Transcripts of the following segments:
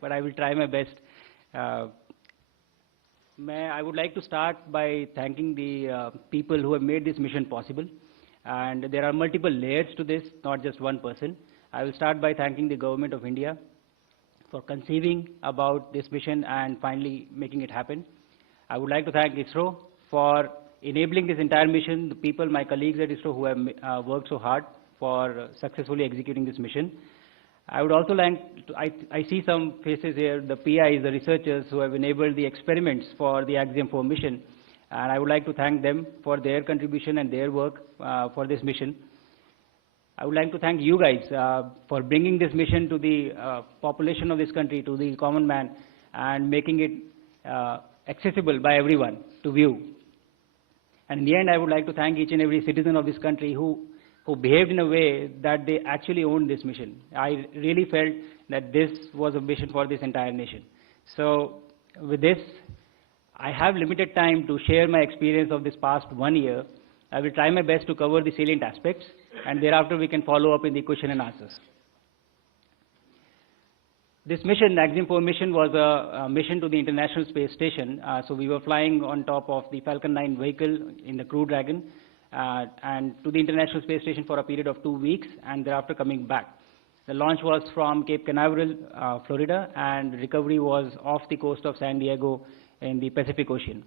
but I will try my best. I would like to start by thanking the people who have made this mission possible. And there are multiple layers to this, not just one person. I will start by thanking the Government of India for conceiving about this mission and finally making it happen. I would like to thank ISRO for enabling this entire mission, the people, my colleagues at ISRO who have worked so hard for successfully executing this mission. I would also like to, I see some faces here, the PIs, the researchers who have enabled the experiments for the Axiom 4 mission, and I would like to thank them for their contribution and their work for this mission. I would like to thank you guys for bringing this mission to the population of this country, to the common man, and making it accessible by everyone to view. And in the end, I would like to thank each and every citizen of this country who behaved in a way that they actually owned this mission. I really felt that this was a mission for this entire nation. So with this, I have limited time to share my experience of this past 1 year. I will try my best to cover the salient aspects, and thereafter we can follow up in the question and answers. This mission, the Axiom 4 mission, was a mission to the International Space Station. So we were flying on top of the Falcon 9 vehicle in the Crew Dragon, and to the International Space Station for a period of 2 weeks, and thereafter coming back. The launch was from Cape Canaveral, Florida, and recovery was off the coast of San Diego in the Pacific Ocean.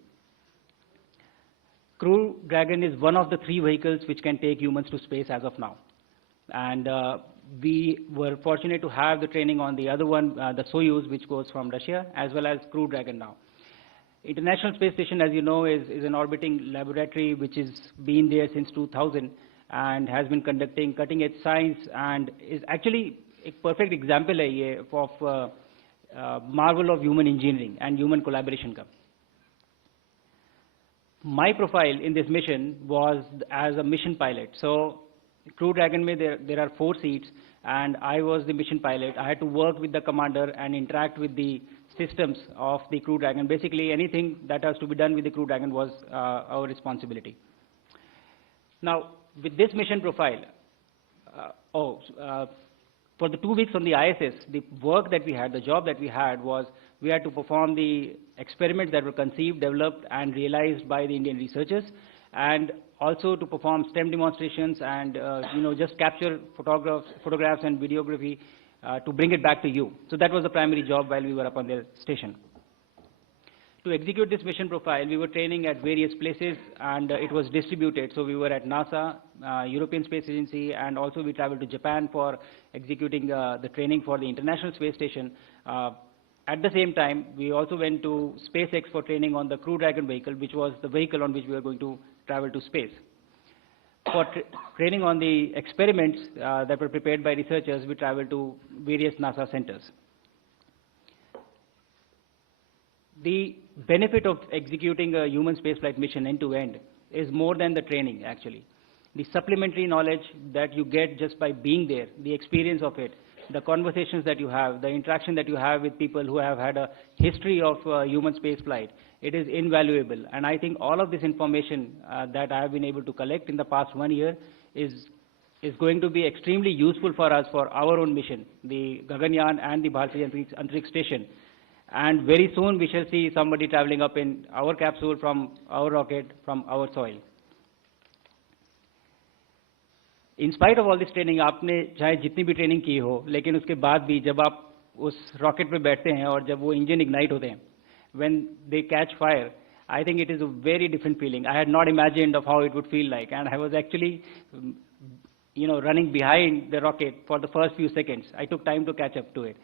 Crew Dragon is one of the 3 vehicles which can take humans to space as of now. And we were fortunate to have the training on the other one, the Soyuz, which goes from Russia, as well as Crew Dragon now. International Space Station, as you know, is an orbiting laboratory which has been there since 2000 and has been conducting cutting-edge science and is actually a perfect example of marvel of human engineering and human collaboration. My profile in this mission was as a mission pilot. So Crew Dragon, there are 4 seats, and I was the mission pilot. I had to work with the commander and interact with the systems of the Crew Dragon. Basically, anything that has to be done with the Crew Dragon was our responsibility. Now, with this mission profile, for the 2 weeks on the ISS, the work that we had, the job that we had was we had to perform the experiments that were conceived, developed, and realized by the Indian researchers, and also to perform STEM demonstrations and just capture photographs and videography to bring it back to you. So that was the primary job while we were up on the station. To execute this mission profile, we were training at various places, and it was distributed. So we were at NASA, European Space Agency, and also we traveled to Japan for executing the training for the International Space Station. At the same time, we also went to SpaceX for training on the Crew Dragon vehicle, which was the vehicle on which we were going to travel to space. For training on the experiments that were prepared by researchers, we traveled to various NASA centers. The benefit of executing a human spaceflight mission end-to-end is more than the training, actually. The supplementary knowledge that you get just by being there, the experience of it, the conversations that you have, the interaction that you have with people who have had a history of human spaceflight, it is invaluable. And I think all of this information that I have been able to collect in the past 1 year is going to be extremely useful for us for our own mission, the Gaganyaan and the Bharatiya Antariksh Station. And very soon we shall see somebody traveling up in our capsule from our rocket, from our soil. In spite of all this training, आपने चाहे जितनी भी training की हो, लेकिन उसके बाद भी जब आप उस रॉकेट पे बैठते हैं और जब वो इंजन इग्नाइट होते हैं, when they catch fire, I think it is a very different feeling. I had not imagined of how it would feel like, and I was actually, running behind the rocket for the first few seconds. I took time to catch up to it.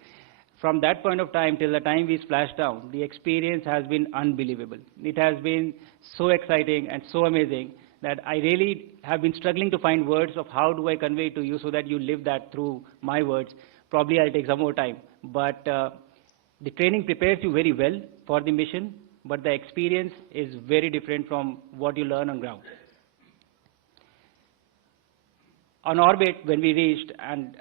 From that point of time till the time we splashed down, the experience has been unbelievable. It has been so exciting and so amazing that I really have been struggling to find words of how do I convey it to you so that you live that through my words. Probably I'll take some more time. But the training prepares you very well for the mission, but the experience is very different from what you learn on ground. On orbit, when we reached, and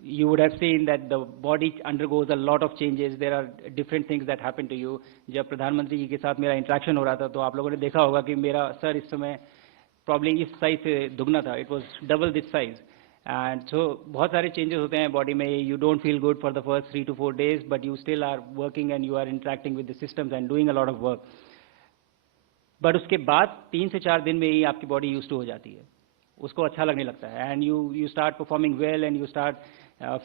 you would have seen that the body undergoes a lot of changes. There are different things that happen to you. जब प्रधानमंत्री जी के साथ मेरा interaction हो रहा था, तो आप लोगों ने देखा होगा कि मेरा सर इस समय probably इस साइज से दुगना था. It was double this size. And so बहुत सारे changes होते हैं body में. You don't feel good for the first 3 to 4 days, but you still are working and you are interacting with the systems and doing a lot of work. But उसके बाद 3 से 4 दिन में ही आपकी body used to हो जाती है. उसको अच्छा लगने लगता है. And you start performing well and you start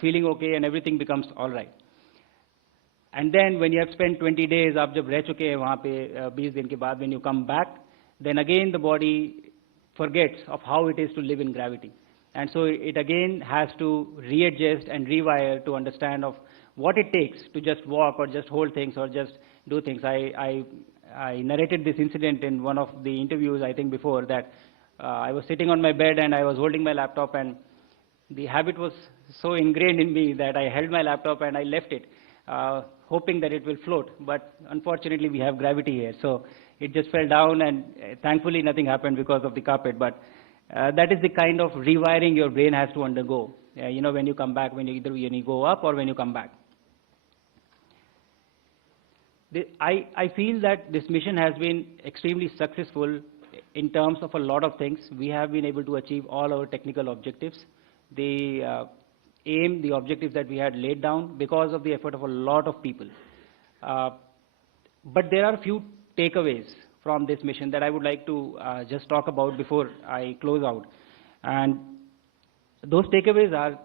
feeling okay and everything becomes all right. And then when you have spent 20 days, आप जब रह चुके हैं वहाँ पे 20 दिन के बाद, when you come back, then again the body forgets of how it is to live in gravity. And so it again has to readjust and rewire to understand of what it takes to just walk or just hold things or just do things. I narrated this incident in one of the interviews, I think before, that I was sitting on my bed and I was holding my laptop, and the habit was so ingrained in me that I held my laptop and I left it, hoping that it will float. But unfortunately, we have gravity here. So it just fell down, and thankfully nothing happened because of the carpet. But that is the kind of rewiring your brain has to undergo, you know, when you come back, when you go up or when you come back. I feel that this mission has been extremely successful in terms of a lot of things. We have been able to achieve all our technical objectives. The aim, the objectives that we had laid down because of the effort of a lot of people. But there are a few takeaways from this mission that I would like to just talk about before I close out. And those takeaways are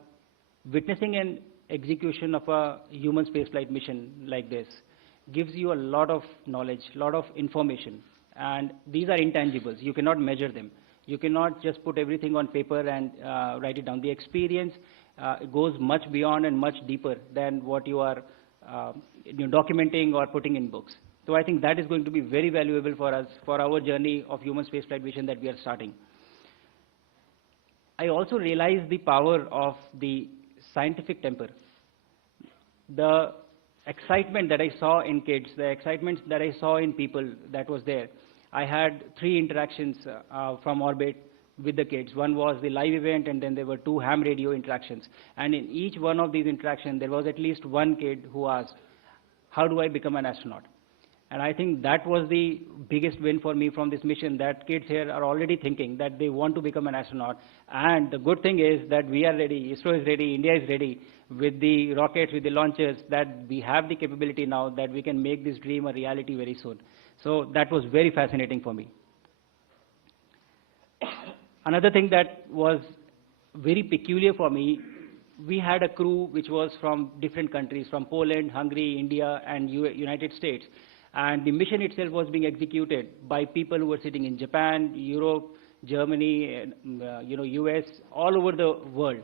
witnessing an execution of a human spaceflight mission like this gives you a lot of knowledge, a lot of information. And these are intangibles. You cannot measure them. You cannot just put everything on paper and write it down. The experience goes much beyond and much deeper than what you are documenting or putting in books. So I think that is going to be very valuable for us, for our journey of human spaceflight mission that we are starting. I also realized the power of the scientific temper. The excitement that I saw in kids, the excitement that I saw in people that was there. I had 3 interactions from orbit with the kids. One was the live event, and then there were 2 ham radio interactions. And in each one of these interactions, there was at least one kid who asked, how do I become an astronaut? And I think that was the biggest win for me from this mission, that kids here are already thinking that they want to become an astronaut. And the good thing is that we are ready, ISRO is ready, India is ready with the rockets, with the launchers, that we have the capability now that we can make this dream a reality very soon. So that was very fascinating for me. Another thing that was very peculiar for me, we had a crew which was from different countries, from Poland, Hungary, India, and United States. And the mission itself was being executed by people who were sitting in Japan, Europe, Germany, US, all over the world.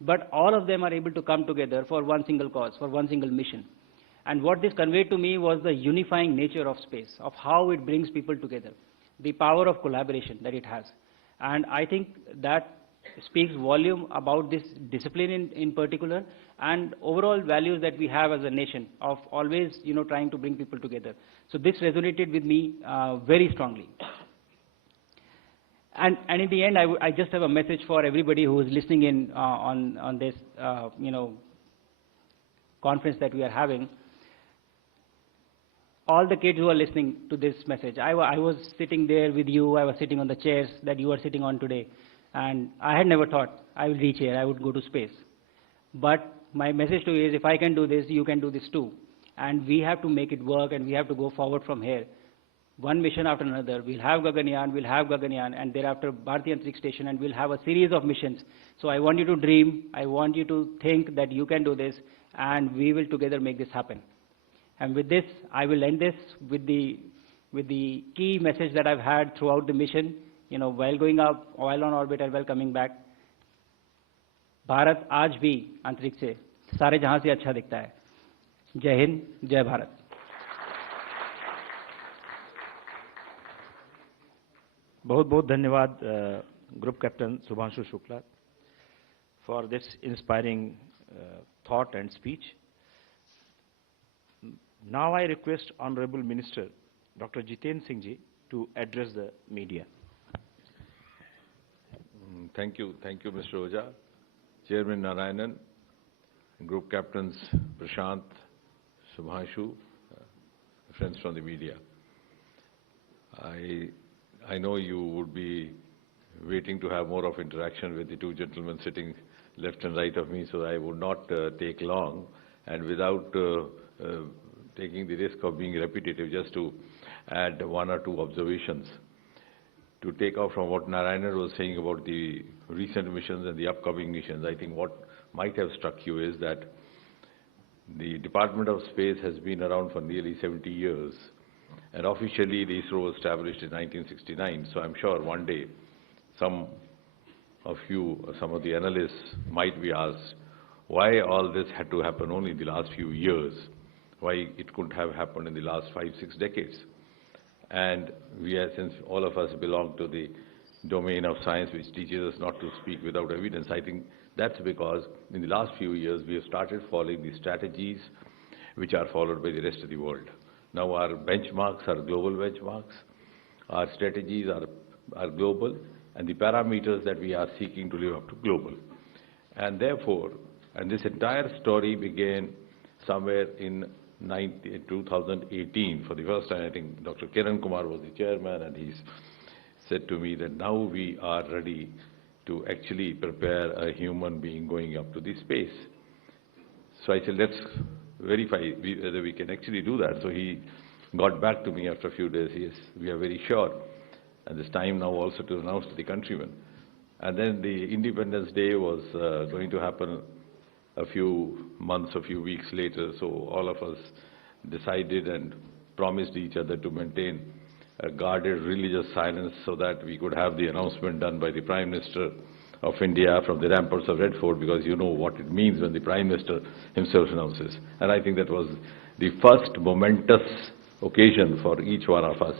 But all of them are able to come together for one single cause, for one single mission. And what this conveyed to me was the unifying nature of space, of how it brings people together, the power of collaboration that it has. And I think that speaks volume about this discipline in particular, and overall values that we have as a nation of always, trying to bring people together. So this resonated with me very strongly. And in the end, I just have a message for everybody who is listening in on this, conference that we are having. All the kids who are listening to this message, I was sitting there with you, I was sitting on the chairs that you are sitting on today, and I had never thought I will reach here, I would go to space. But my message to you is, if I can do this, you can do this too. And we have to make it work, and we have to go forward from here. One mission after another. We'll have Gaganyaan, and thereafter Bharatiya Antariksh Station, and we'll have a series of missions. So I want you to dream, I want you to think that you can do this, and we will together make this happen. And with this, I will end this with the key message that I've had throughout the mission, while going up, while on orbit, and while coming back. Bharat आज भी अंतरिक्ष से सारे जहां से अच्छा दिखता है. जय हिंद, जय भारत. बहुत बहुत धन्यवाद Group Captain Shubhanshu Shukla for this inspiring thought and speech. Now I request Honorable Minister Dr. Jiten Singh ji to address the media. Thank you, Mr. Ojha. Chairman Narayanan, Group Captains Prashant, Shubhanshu, friends from the media. I know you would be waiting to have more of interaction with the 2 gentlemen sitting left and right of me, so I would not take long. And without taking the risk of being repetitive, just to add one or two observations. To take off from what Narayanan was saying about the recent missions and the upcoming missions, I think what might have struck you is that the Department of Space has been around for nearly 70 years. And officially, the ISRO was established in 1969. So I'm sure one day, some of you, some of the analysts might be asked, why all this had to happen only in the last few years? Why it couldn't have happened in the last 5-6 decades? And since all of us belong to the domain of science, which teaches us not to speak without evidence, I think that's because in the last few years we have started following the strategies which are followed by the rest of the world. Now our benchmarks are global benchmarks, our strategies are global, and the parameters that we are seeking to live up to global. And therefore, and this entire story began somewhere in 2018. For the first time, I think Dr. Kiran Kumar was the chairman, and he said to me that now we are ready to actually prepare a human being going up to the space. So I said, let's verify whether we can actually do that. So he got back to me after a few days. Yes, we are very sure. And it's time now also to announce to the countrymen. And then the Independence Day was going to happen a few months, a few weeks later. So all of us decided and promised each other to maintain a guarded religious silence so that we could have the announcement done by the Prime Minister of India from the ramparts of Red Fort, because you know what it means when the Prime Minister himself announces. And I think that was the first momentous occasion for each one of us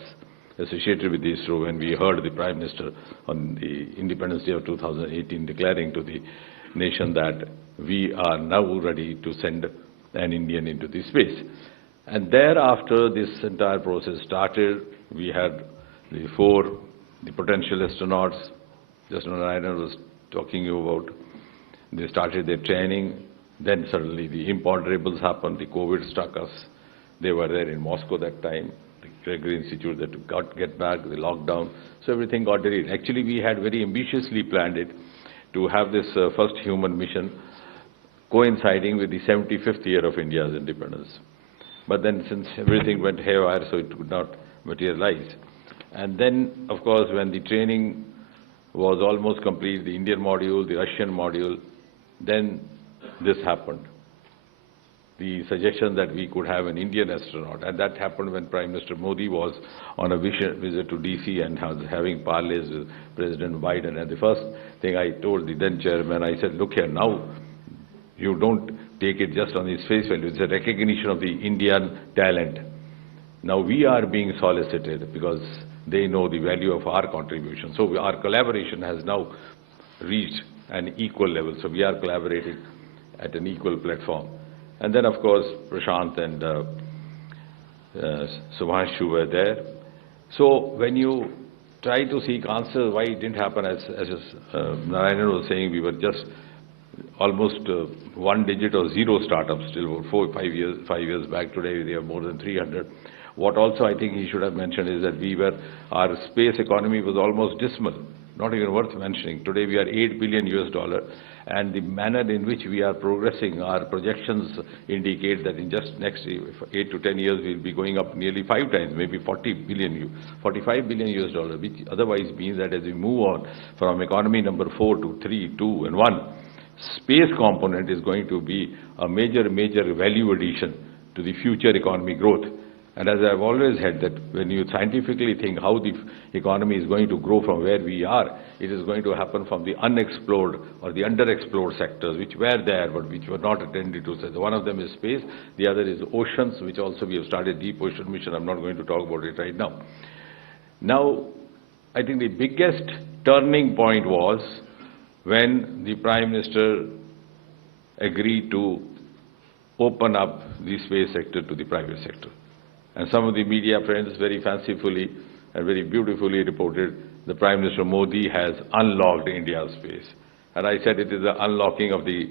associated with ISRO when we heard the Prime Minister on the Independence Day of 2018 declaring to the nation that we are now ready to send an Indian into the space. And thereafter, this entire process started. We had the potential astronauts, just Narayanan was talking about. They started their training. Then suddenly the imponderables happened. The COVID struck us. They were there in Moscow that time. The Gregory Institute that got get back, the lockdown. So everything got delayed. Actually, we had very ambitiously planned it to have this first human mission coinciding with the 75th year of India's independence. But then since everything went haywire, so it could not materialize. And then, of course, when the training was almost complete, the Indian module, the Russian module, then this happened. The suggestion that we could have an Indian astronaut, and that happened when Prime Minister Modi was on a visit to DC and was having parleys with President Biden. And the first thing I told the then chairman, I said, look here, now you don't take it just on his face value. It's a recognition of the Indian talent. Now we are being solicited because they know the value of our contribution. So our collaboration has now reached an equal level. So we are collaborating at an equal platform. And then, of course, Prashant and Shubhanshu were there. So when you try to seek answers why it didn't happen, as Narayanan was saying, we were just almost one digit or zero startups till 5 years back. Today we have more than 300. What also I think he should have mentioned is that our space economy was almost dismal, not even worth mentioning. Today we are $8 billion, and the manner in which we are progressing, our projections indicate that in just next 8 to 10 years we'll be going up nearly 5 times, maybe $45 billion, which otherwise means that as we move on from economy number 4 to 3, 2, and 1, space component is going to be a major value addition to the future economy growth. And as I've always said, that when you scientifically think how the economy is going to grow from where we are, it is going to happen from the unexplored or the underexplored sectors, which were there but which were not attended to. So one of them is space, the other is oceans, which also we have started deep ocean mission. I'm not going to talk about it right now. Now, I think the biggest turning point was when the Prime Minister agreed to open up the space sector to the private sector. And some of the media friends very fancifully and very beautifully reported the Prime Minister Modi has unlocked India's space. And I said it is the unlocking of the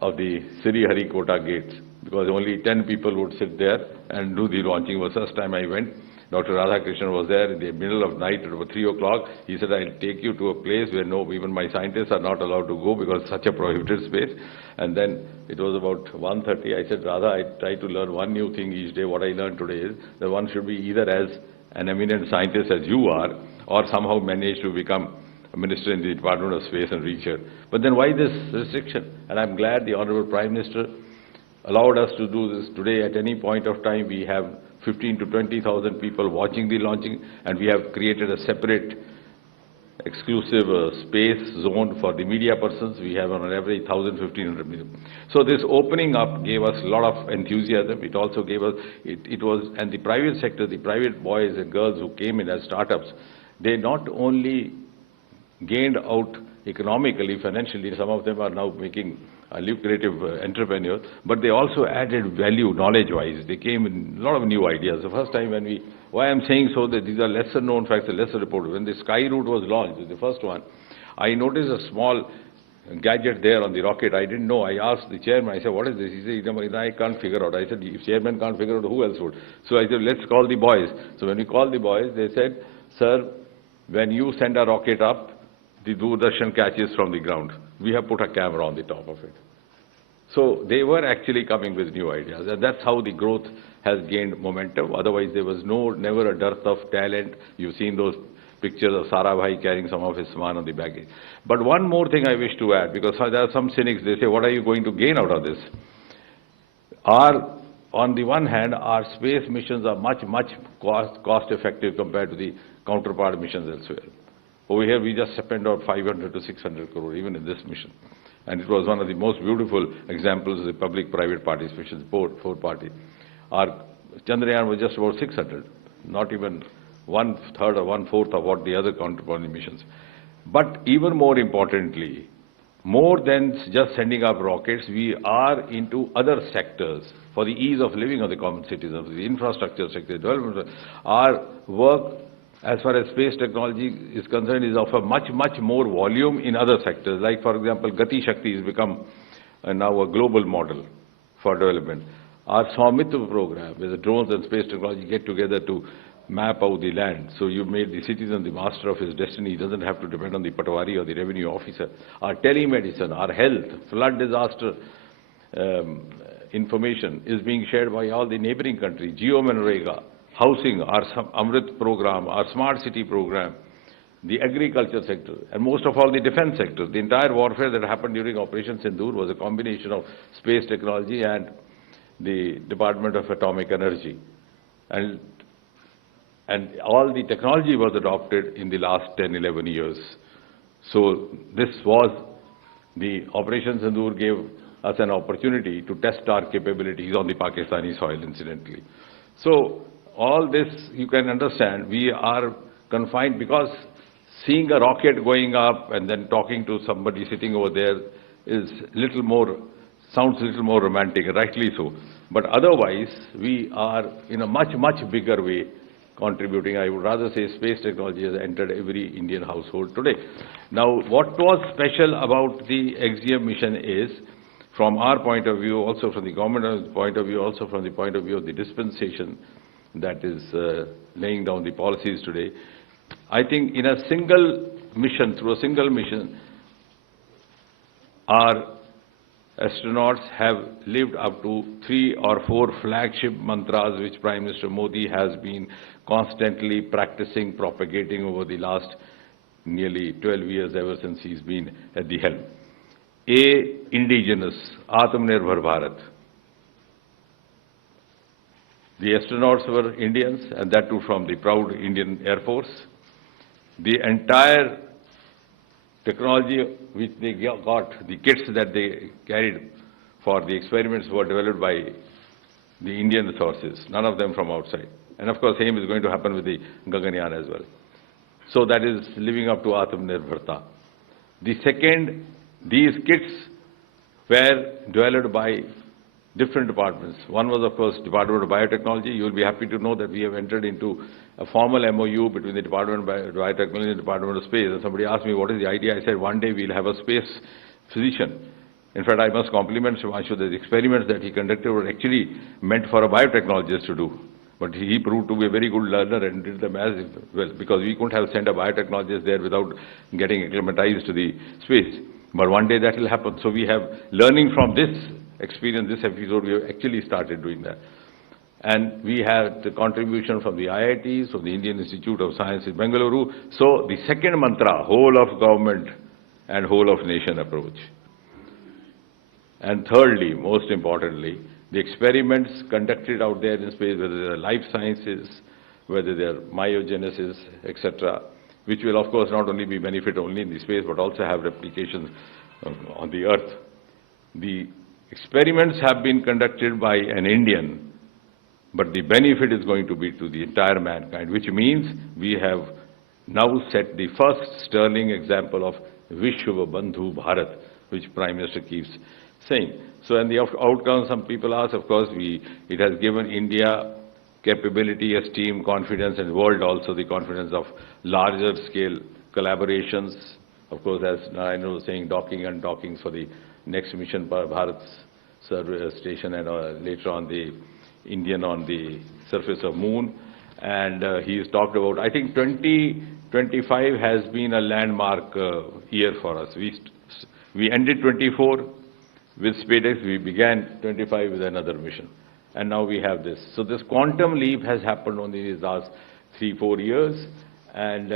Sriharikota gates, because only 10 people would sit there and do the launching. The first time I went, Dr. Radhakrishnan was there in the middle of night at about 3 o'clock. He said, I'll take you to a place where even my scientists are not allowed to go because it's such a prohibited space. And then it was about 1:30. I said, Radha, I try to learn one new thing each day. What I learned today is that one should be either as an eminent scientist as you are, or somehow manage to become a minister in the Department of Space and Research. But then why this restriction? And I'm glad the Honorable Prime Minister allowed us to do this today. At any point of time, we have 15 to 20,000 people watching the launching, and we have created a separate exclusive space zone for the media persons. We have on average 1,000–1,500 media. So this opening up gave us a lot of enthusiasm. It also gave us, and the private sector, the private boys and girls who came in as startups, they not only gained out economically, financially, some of them are now making lucrative entrepreneurs, but they also added value knowledge-wise. They came in a lot of new ideas. The first time when why I'm saying so that these are lesser known facts, lesser reported. When the Sky Route was launched, the first one, I noticed a small gadget there on the rocket. I didn't know. I asked the chairman, I said, what is this? He said, I can't figure out. I said, if chairman can't figure out, who else would? So I said, let's call the boys. So when we called the boys, they said, sir, when you send a rocket up, the Doordarshan catches from the ground. We have put a camera on the top of it. So they were actually coming with new ideas, and that's how the growth has gained momentum. Otherwise, there was never a dearth of talent. You've seen those pictures of Sarabhai carrying some of his saman on the baggage. But one more thing I wish to add, because there are some cynics, they say, what are you going to gain out of this? On the one hand, our space missions are much cost-effective compared to the counterpart missions elsewhere. Over here, we just spent out 500 to 600 crore, even in this mission. And it was one of the most beautiful examples of the public-private participation, four-party. Our Chandrayaan was just about 600, not even 1/3 or 1/4 of what the other counterpart missions. But even more importantly, more than just sending up rockets, we are into other sectors for the ease of living of the common citizens, the infrastructure sector, development. Our work, as far as space technology is concerned, is of a much more volume in other sectors. Like, for example, Gati Shakti has become now a global model for development. Our Swamitra program, where the drones and space technology get together to map out the land. So you made the citizen the master of his destiny. He doesn't have to depend on the patwari or the revenue officer. Our telemedicine, our health, flood disaster information is being shared by all the neighboring countries. Geo-Manrega, housing, our Amrit program, our smart city program, the agriculture sector, and most of all the defense sector. The entire warfare that happened during Operation Sindoor was a combination of space technology and the Department of Atomic Energy. And all the technology was adopted in the last 10–11 years. So this was, the Operation Sindoor gave us an opportunity to test our capabilities on the Pakistani soil, incidentally. So all this, you can understand, we are confined, because seeing a rocket going up and then talking to somebody sitting over there sounds a little more romantic, rightly so. But otherwise, we are in a much bigger way contributing. I would rather say space technology has entered every Indian household today. Now, what was special about the XGM mission is, from our point of view, also from the government's point of view, also from the point of view of the dispensation that is laying down the policies today, I think in a single mission, through a single mission, our astronauts have lived up to 3 or 4 flagship mantras which Prime Minister Modi has been constantly practicing, propagating over the last nearly 12 years, ever since he's been at the helm. A, Indigenous, Atmanirbhar Bharat. The astronauts were Indians, and that too from the proud Indian Air Force. The entire technology which they got, the kits that they carried for the experiments were developed by the Indian resources, none of them from outside. And of course, same is going to happen with the Gaganyaan as well. So that is living up to Atmanirbharta. The second, these kits were developed by different departments. One was, of course, Department of Biotechnology. You will be happy to know that we have entered into a formal MOU between the Department of Biotechnology and the Department of Space. And somebody asked me, what is the idea? I said, one day we'll have a space physician. In fact, I must compliment Shubhanshu that the experiments that he conducted were actually meant for a biotechnologist to do. But he proved to be a very good learner and did them as well, because we couldn't have sent a biotechnologist there without getting acclimatized to the space. But one day that will happen. So we have, learning from this experience, this episode, we have actually started doing that. And we had the contribution from the IITs, from the Indian Institute of Science in Bengaluru. So the second mantra, whole of government and whole of nation approach. And thirdly, most importantly, the experiments conducted out there in space, whether they are life sciences, whether they are myogenesis, etc., which will of course not only be benefit only in the space, but also have replications on the Earth. The experiments have been conducted by an Indian, but the benefit is going to be to the entire mankind, which means we have now set the first sterling example of Vishwa Bandhu Bharat, which Prime Minister keeps saying. So, and the outcome, some people ask, of course, it has given India capability, esteem, confidence, and world also the confidence of larger scale collaborations. Of course, as Narayana was saying, docking and dockings for the next mission, Bharat's survey station, and later on the Indian on the surface of moon. And he's talked about, I think 2025 has been a landmark year for us. We ended 24 with SpaceX, we began 25 with another mission. And now we have this. So this quantum leap has happened only in these last 3-4 years. And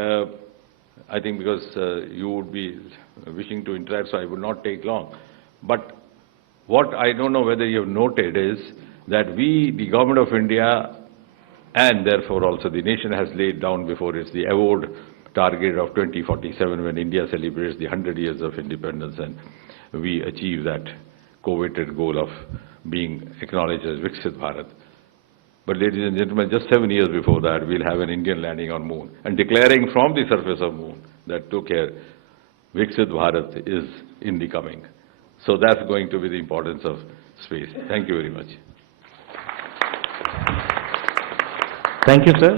I think because you would be wishing to interact, so I would not take long. But what I don't know whether you have noted is that we, the Government of India, and therefore also the nation, has laid down before it the award target of 2047 when India celebrates the 100 years of independence, and we achieve that coveted goal of being acknowledged as Viksit Bharat. But ladies and gentlemen, just 7 years before that, we'll have an Indian landing on moon and declaring from the surface of moon that took care, Viksit Bharat is in the coming. So that's going to be the importance of space. Thank you very much. Thank you sir.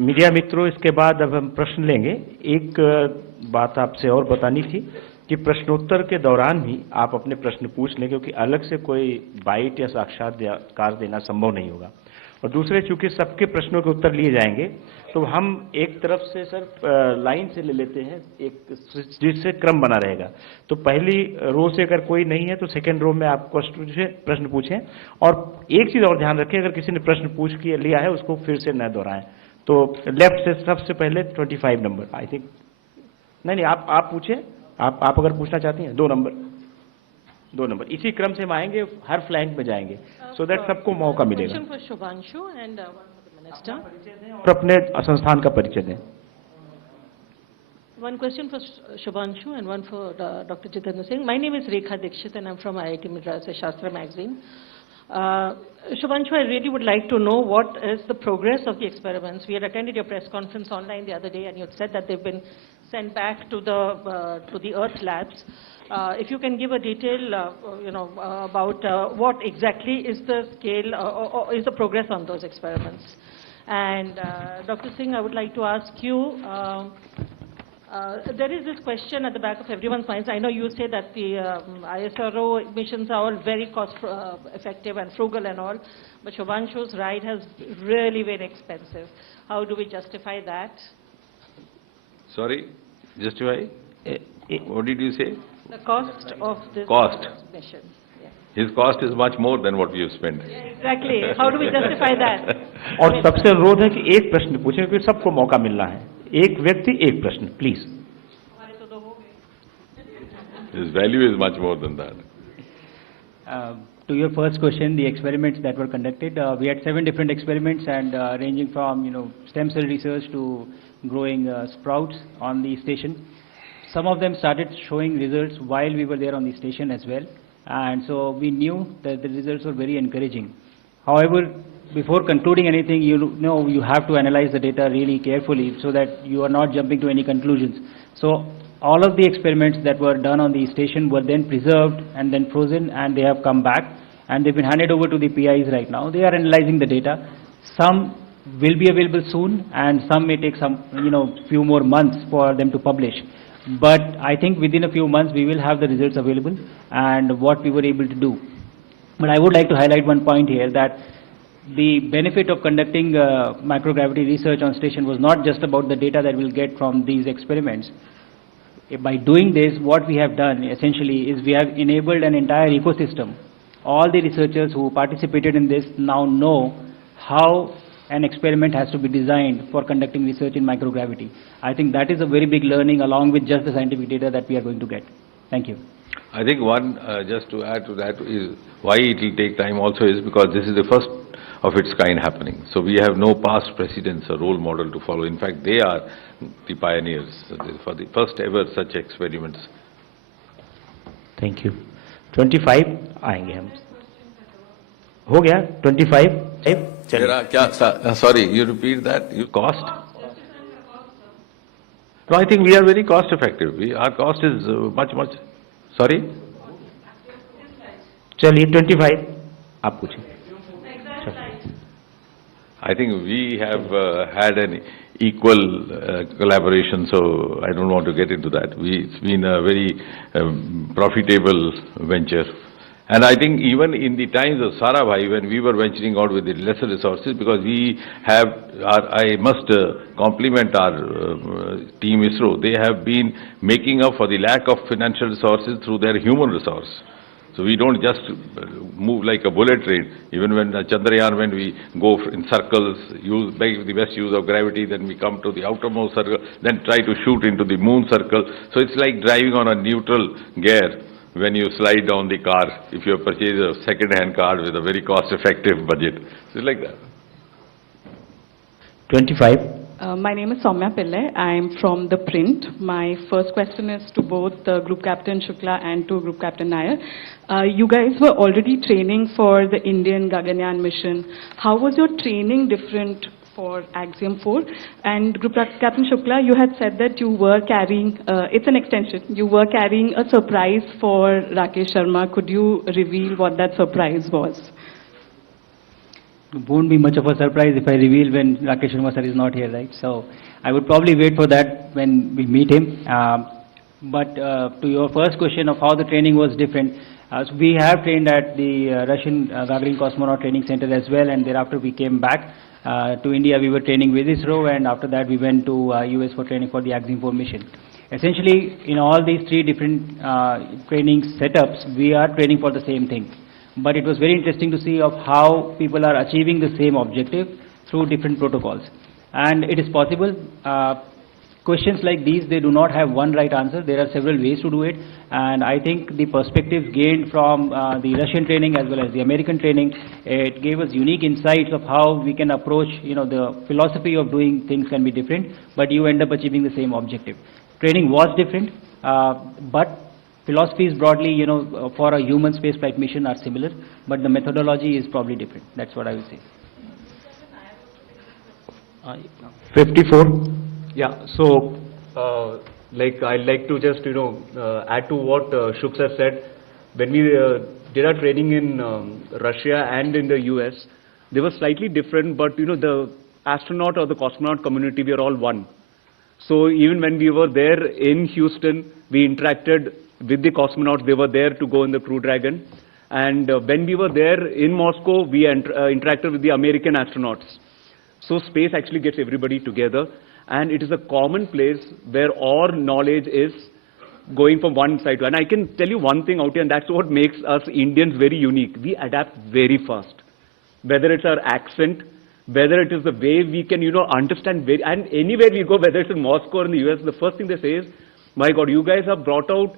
Media मित्रों, इसके बाद अब हम प्रश्न लेंगे। एक बात आपसे और बतानी थी कि प्रश्नोत्तर के दौरान भी आप अपने प्रश्न पूछ लें, क्योंकि अलग से कोई बाइट या साक्षात्कार देना संभव नहीं होगा। और दूसरे, चूंकि सबके प्रश्नों के उत्तर लिए जाएंगे, तो हम एक तरफ से सर लाइन से ले लेते हैं, एक जिससे क्रम बना रहेगा। तो पहली रो से अगर कोई नहीं है तो सेकंड रो में आप प्रश्न पूछें। और एक चीज और ध्यान रखें, अगर किसी ने प्रश्न पूछ के लिया है उसको फिर से न दोहराएं। तो लेफ्ट से सबसे पहले 25 नंबर, आई थिंक। नहीं, आप पूछें। आप अगर पूछना चाहती हैं, 2 नंबर इसी क्रम से हम आएंगे, हर फ्लैंक में जाएंगे, सो दैट सबको मौका मिलेगा। और अपने संस्थान का परिचय दें। One question for Shubhanshu and one for Dr. Jitendra Singh. My name is Rekha Dikshit and I'm from IIT Madras, a Shastra magazine. Shubhanshu, I really would like to know what is the progress of the experiments. We had attended your press conference online the other day and you had said that they've been sent back to the Earth labs. If you can give a detail, about what exactly is the scale or is the progress on those experiments. And Dr. Singh, I would like to ask you, there is this question at the back of everyone's minds. I know you say that the ISRO missions are all very cost effective and frugal and all, but Shubhanshu's ride has really been expensive. How do we justify that? Sorry, justify? What did you say? The cost of this mission. Yeah. His cost is much more than what we have spent. Yeah, exactly. How do we justify that? और सबसे अनुरोध है कि एक प्रश्न पूछें, क्योंकि सबको मौका मिलना है। एक व्यक्ति एक प्रश्न, please. His value is much more than that. To your first question, the experiments that were conducted, we had 7 different experiments, and ranging from stem cell research to growing sprouts on the station. Some of them started showing results while we were there on the station as well, and so we knew that the results were very encouraging. However, before concluding anything, you have to analyze the data really carefully so that you are not jumping to any conclusions. So all of the experiments that were done on the station were then preserved and then frozen, and they have come back and they've been handed over to the PIs right now. They are analyzing the data. Some will be available soon, and some may take some few more months for them to publish. But I think within a few months we will have the results available and what we were able to do. But I would like to highlight one point here, that the benefit of conducting microgravity research on station was not just about the data that we'll get from these experiments. By doing this, what we have done essentially is we have enabled an entire ecosystem. All the researchers who participated in this now know how an experiment has to be designed for conducting research in microgravity. I think that is a very big learning along with just the scientific data that we are going to get. Thank you. I think one, just to add to that, is why it will take time also is because this is the first of its kind happening. So we have no past precedents or role model to follow. In fact, they are the pioneers for the first ever such experiments. Thank you. 25 आएंगे हम. हो गया 25. Sorry, you repeat that. You cost? No, I think we are very cost effective. Our cost is much. Sorry. चलिए 25 आप पूछिए. I think we have had an equal collaboration, so I don't want to get into that. It's been a very profitable venture. And I think even in the times of Sarabhai, when we were venturing out with the lesser resources, because we have, I must compliment our team ISRO, they have been making up for the lack of financial resources through their human resource. So we don't just move like a bullet train. Even when Chandrayaan, when we go in circles, make the best use of gravity, then we come to the outermost circle, then try to shoot into the moon circle. So it's like driving on a neutral gear when you slide down the car, if you purchase a second-hand car with a very cost-effective budget. So it's like that. 25. My name is Soumya Pillai. I am from the print. My first question is to both Group Captain Shukla and to Group Captain Nair. You guys were already training for the Indian Gaganyaan mission. How was your training different for Axiom 4? And Group Captain Shukla, you had said that you were carrying, it's an extension, you were carrying a surprise for Rakesh Sharma. Could you reveal what that surprise was? It won't be much of a surprise if I reveal when Rakesh Sharma sir is not here, right? So I would probably wait for that when we meet him. But to your first question of how the training was different, so we have trained at the Russian Gagarin Cosmonaut Training Center as well, and thereafter we came back to India. We were training with ISRO, and after that we went to US for training for the Axiom 4 mission. Essentially, in all these three different training setups, we are training for the same thing. But it was very interesting to see of how people are achieving the same objective through different protocols. And it is possible. Questions like these, they do not have one right answer. There are several ways to do it. And I think the perspectives gained from the Russian training as well as the American training, it gave us unique insights of how we can approach, the philosophy of doing things can be different, but you end up achieving the same objective. Training was different, but philosophies broadly, for a human spaceflight mission are similar, but the methodology is probably different. That's what I would say. 54. Yeah, so I'd like to just, add to what Shuk sir said. When we did our training in Russia and in the US, they were slightly different, but the astronaut or the cosmonaut community, we are all one. So even when we were there in Houston, we interacted with the cosmonauts. They were there to go in the Crew Dragon. And when we were there in Moscow, we interacted with the American astronauts. So space actually gets everybody together. And it is a common place where all knowledge is going from one side to. And I can tell you one thing out here, and that's what makes us Indians very unique. We adapt very fast. Whether it's our accent, whether it is the way we can, understand, and anywhere we go, whether it's in Moscow or in the US, the first thing they say is, my God, you guys have brought out,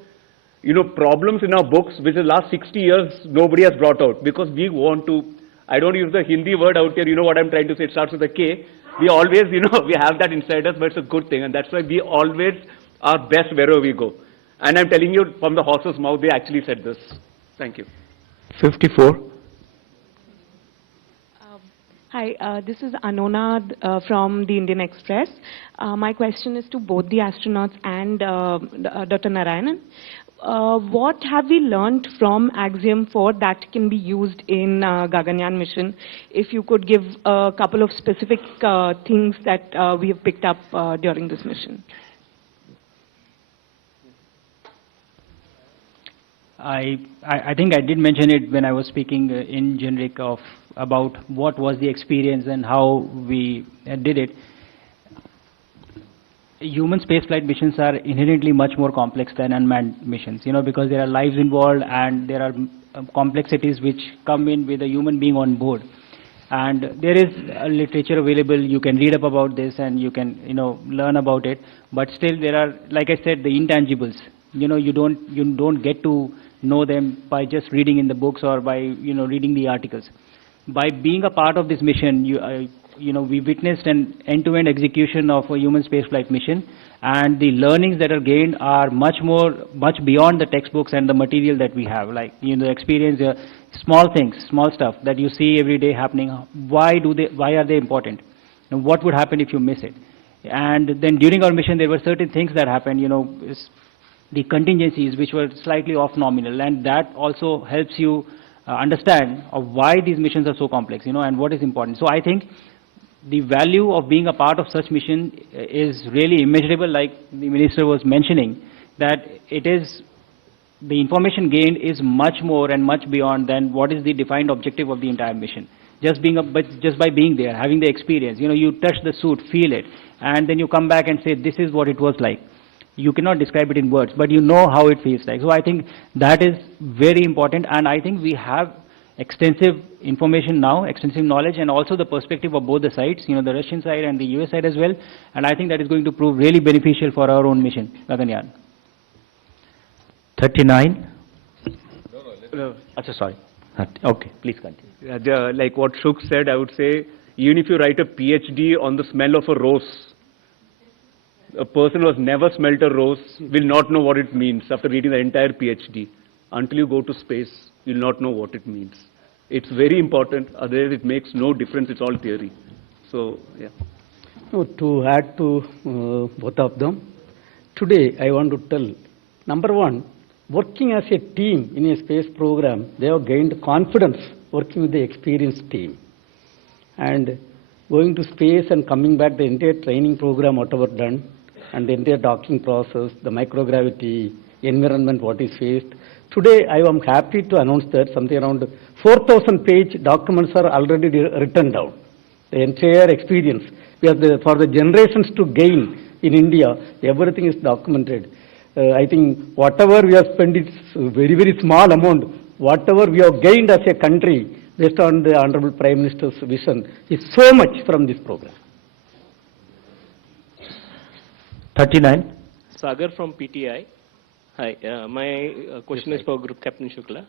problems in our books, which the last 60 years, nobody has brought out. Because we want to, I don't use the Hindi word out here, you know what I'm trying to say, it starts with a K. We always, we have that inside us, but it's a good thing. And that's why we always are best wherever we go. And I'm telling you, from the horse's mouth, they actually said this. Thank you. 54. Hi, this is Anona from the Indian Express. My question is to both the astronauts and Dr. Narayanan. What have we learned from Axiom 4 that can be used in Gaganyaan mission? If you could give a couple of specific things that we have picked up during this mission. I think I did mention it when I was speaking in generic of about what was the experience and how we did it. Human spaceflight missions are inherently much more complex than unmanned missions, because there are lives involved and there are complexities which come in with a human being on board. And there is literature available. You can read up about this and you can, learn about it. But still, there are, like I said, the intangibles. You don't get to know them by just reading in the books or by, reading the articles. By being a part of this mission, we witnessed an end-to-end execution of a human spaceflight mission, and the learnings that are gained are much beyond the textbooks and the material that we have. Like, experience, small things, small stuff that you see every day happening. Why are they important? And what would happen if you miss it? And then during our mission, there were certain things that happened, the contingencies which were slightly off nominal, and that also helps you understand of why these missions are so complex, and what is important. So I think the value of being a part of such mission is really immeasurable, like the minister was mentioning, that it is, the information gained is much more and much beyond than what is the defined objective of the entire mission. Just by being there, having the experience, you touch the suit, feel it, and then you come back and say, this is what it was like. You cannot describe it in words, but you know how it feels like. So I think that is very important, and I think we have extensive information now, extensive knowledge, and also the perspective of both the sides, the Russian side and the US side as well, and I think that is going to prove really beneficial for our own mission, Gaganyaan. 39. Sorry. Okay, please continue. Like what Shuk said, I would say, even if you write a PhD on the smell of a rose, a person who has never smelt a rose will not know what it means after reading the entire PhD. Until you go to space, you will not know what it means. It's very important, otherwise it makes no difference, it's all theory. So, yeah. No, to add to both of them, today I want to tell, number one, working as a team in a space program, they have gained confidence working with the experienced team. And going to space and coming back, the entire training program, whatever done, and the entire docking process, the microgravity environment, what is faced. Today, I am happy to announce that something around 4,000-page documents are already written down. The entire experience, for the generations to gain in India, everything is documented. I think whatever we have spent, it's very, very small amount. Whatever we have gained as a country, based on the Honorable Prime Minister's vision, is so much from this program. 39. Sagar from PTI. Hi, my question is for Group Captain Shukla.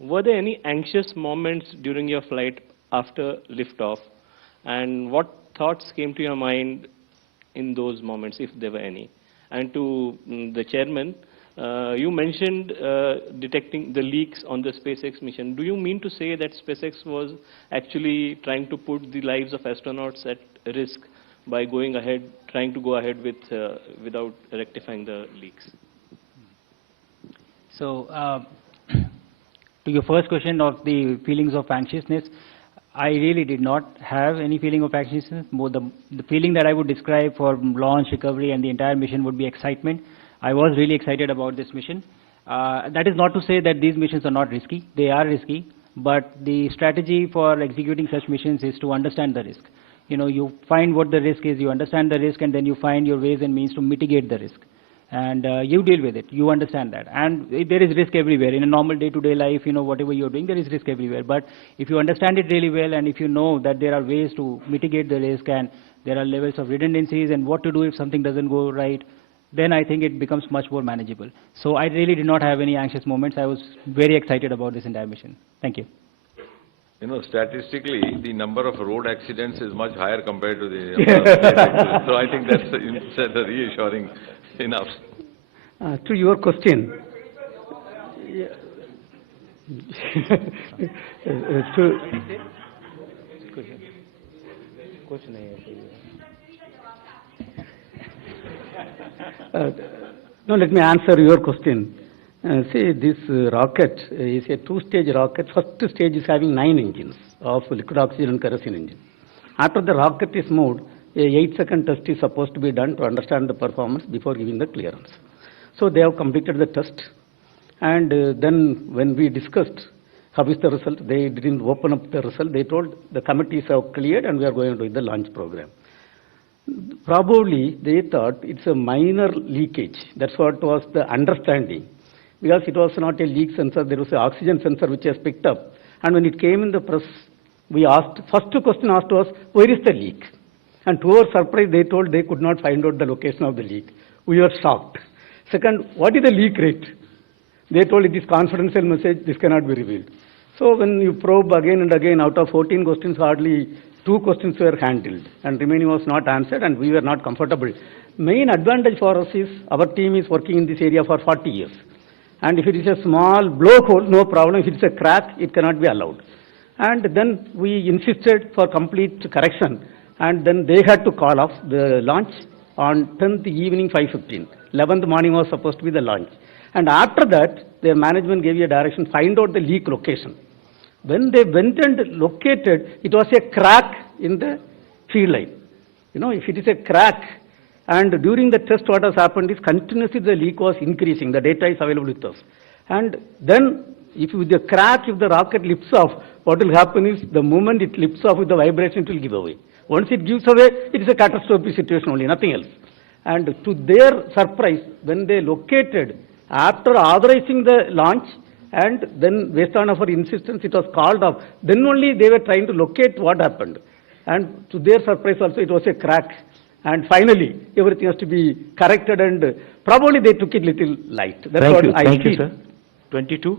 Were there any anxious moments during your flight after liftoff, and what thoughts came to your mind in those moments, if there were any? And to the chairman, you mentioned detecting the leaks on the SpaceX mission. Do you mean to say that SpaceX was actually trying to put the lives of astronauts at risk by trying to go ahead with without rectifying the leaks? So, to your first question of the feelings of anxiousness, I really did not have any feeling of anxiousness. More the feeling that I would describe for launch, recovery, and the entire mission would be excitement. I was really excited about this mission. That is not to say that these missions are not risky. They are risky, but the strategy for executing such missions is to understand the risk. You find what the risk is, you understand the risk, and then you find your ways and means to mitigate the risk. And you deal with it, you understand that. And there is risk everywhere. In a normal day-to-day life, whatever you're doing, there is risk everywhere. But if you understand it really well, and if you know that there are ways to mitigate the risk, and there are levels of redundancies, and what to do if something doesn't go right, then I think it becomes much more manageable. So I really did not have any anxious moments. I was very excited about this entire mission. Thank you. Statistically, the number of road accidents is much higher compared to the number of accidents. So I think that's reassuring enough. To your question, no, let me answer your question. See, this rocket is a two-stage rocket. First stage is having 9 engines of liquid oxygen and kerosene engine. After the rocket is moved, a 8-second test is supposed to be done to understand the performance before giving the clearance. So they have completed the test. And then when we discussed, how is the result? They didn't open up the result. They told the committees have cleared and we are going to do the launch program. Probably they thought it's a minor leakage. That's what was the understanding. Because it was not a leak sensor, there was an oxygen sensor which has picked up. And when it came in the press, we asked, first question asked was, where is the leak? And to our surprise, they told they could not find out the location of the leak. We were shocked. Second, what is the leak rate? They told it is confidential message, this cannot be revealed. So when you probe again and again, out of 14 questions, hardly 2 questions were handled, and remaining was not answered, and we were not comfortable. Main advantage for us is our team is working in this area for 40 years. And if it is a small blowhole, no problem. If it's a crack, it cannot be allowed. And then we insisted for complete correction, and then they had to call off the launch on 10th evening 5:15. 11th morning was supposed to be the launch. And after that, their management gave a direction, find out the leak location. When they went and located, it was a crack in the field line. You know, if it is a crack, and during the test what has happened is continuously the leak was increasing. The data is available with us. And then, if with the crack, if the rocket lifts off, what will happen is the moment it lifts off with the vibration, it will give away. Once it gives away, it is a catastrophic situation only, nothing else. And to their surprise, when they located, after authorizing the launch, and then based on our insistence, it was called off, then only they were trying to locate what happened. And to their surprise also, it was a crack. And finally, everything has to be corrected, and probably they took it little light. That's Thank what you. I Thank feel. you, sir. 22.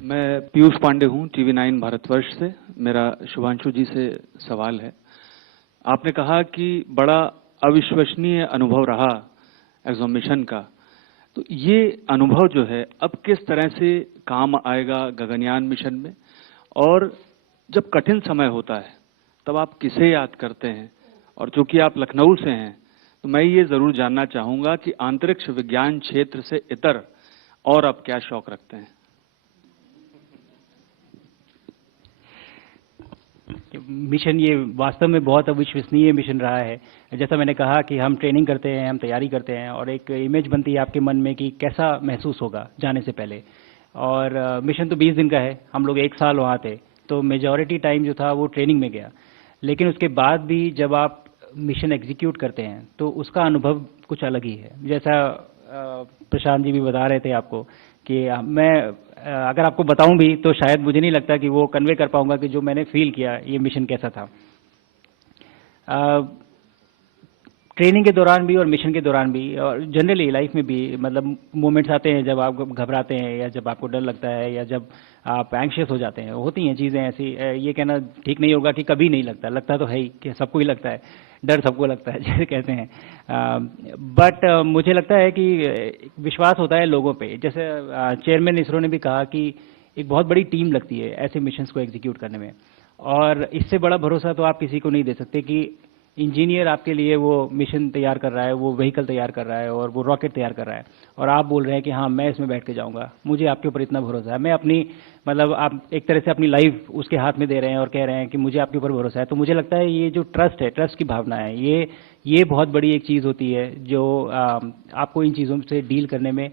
मैं पीयूष पांडे हूं, TV9 Bharatvarsh से। मेरा शुभांशु जी से सवाल है। आपने कहा कि बड़ा अविश्वसनीय अनुभव रहा एक्सोमिशन का, तो ये अनुभव जो है अब किस तरह से काम आएगा गगनयान मिशन में, और जब कठिन समय होता है तब आप किसे याद करते हैं? और चूंकि आप लखनऊ से हैं, तो मैं ये जरूर जानना चाहूंगा कि अंतरिक्ष विज्ञान क्षेत्र से इतर और आप क्या शौक रखते हैं? मिशन ये वास्तव में बहुत अविश्वसनीय मिशन रहा है। जैसा मैंने कहा कि हम ट्रेनिंग करते हैं, हम तैयारी करते हैं, और एक इमेज बनती है आपके मन में कि कैसा महसूस होगा जाने से पहले। और मिशन तो 20 दिन का है, हम लोग 1 साल वहाँ थे, तो मेजॉरिटी टाइम जो था वो ट्रेनिंग में गया। लेकिन उसके बाद भी जब आप मिशन एग्जीक्यूट करते हैं तो उसका अनुभव कुछ अलग ही है। जैसा प्रशांत जी भी बता रहे थे आपको कि मैं अगर आपको बताऊं भी तो शायद मुझे नहीं लगता कि वो कन्वे कर पाऊंगा कि जो मैंने फील किया ये मिशन कैसा था। ट्रेनिंग के दौरान भी और मिशन के दौरान भी और जनरली लाइफ में भी मतलब मोमेंट्स आते हैं जब आप घबराते हैं या जब आपको डर लगता है या जब आप एंग्शियस हो जाते हैं। होती हैं चीज़ें ऐसी, ये कहना ठीक नहीं होगा कि कभी नहीं लगता, लगता तो है ही कि सबको ही लगता है, डर सबको लगता है जैसे कहते हैं। बट मुझे लगता है कि विश्वास होता है लोगों पे। जैसे चेयरमैन इसरो ने भी कहा कि एक बहुत बड़ी टीम लगती है ऐसे मिशंस को एग्जीक्यूट करने में, और इससे बड़ा भरोसा तो आप किसी को नहीं दे सकते कि इंजीनियर आपके लिए वो मिशन तैयार कर रहा है, वो व्हीकल तैयार कर रहा है और वो रॉकेट तैयार कर रहा है, और आप बोल रहे हैं कि हाँ मैं इसमें बैठ के जाऊँगा, मुझे आपके ऊपर इतना भरोसा है। मैं अपनी मतलब आप एक तरह से अपनी लाइफ उसके हाथ में दे रहे हैं और कह रहे हैं कि मुझे आपके ऊपर भरोसा है। तो मुझे लगता है ये जो ट्रस्ट है, ट्रस्ट की भावना है, ये बहुत बड़ी एक चीज़ होती है जो आपको इन चीज़ों से डील करने में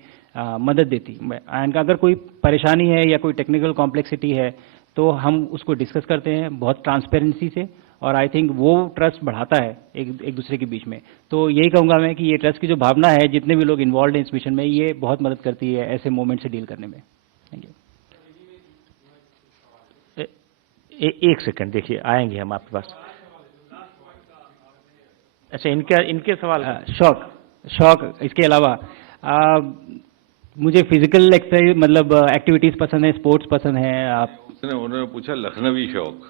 मदद देती है। एंड अगर कोई परेशानी है या कोई टेक्निकल कॉम्प्लेक्सिटी है तो हम उसको डिस्कस करते हैं बहुत ट्रांसपेरेंसी से, और आई थिंक वो ट्रस्ट बढ़ाता है एक दूसरे के बीच में। तो यही कहूँगा मैं कि ये ट्रस्ट की जो भावना है, जितने भी लोग इन्वॉल्व हैं इस मिशन में, ये बहुत मदद करती है ऐसे मोमेंट से डील करने में। Thank you. एक सेकंड देखिए, आएंगे हम आपके पास। अच्छा, इनके सवाल शौक इसके अलावा मुझे फिजिकल एक्सरसाइज मतलब एक्टिविटीज़ पसंद है, स्पोर्ट्स पसंद है। आप उन्होंने पूछा लखनवी शौक।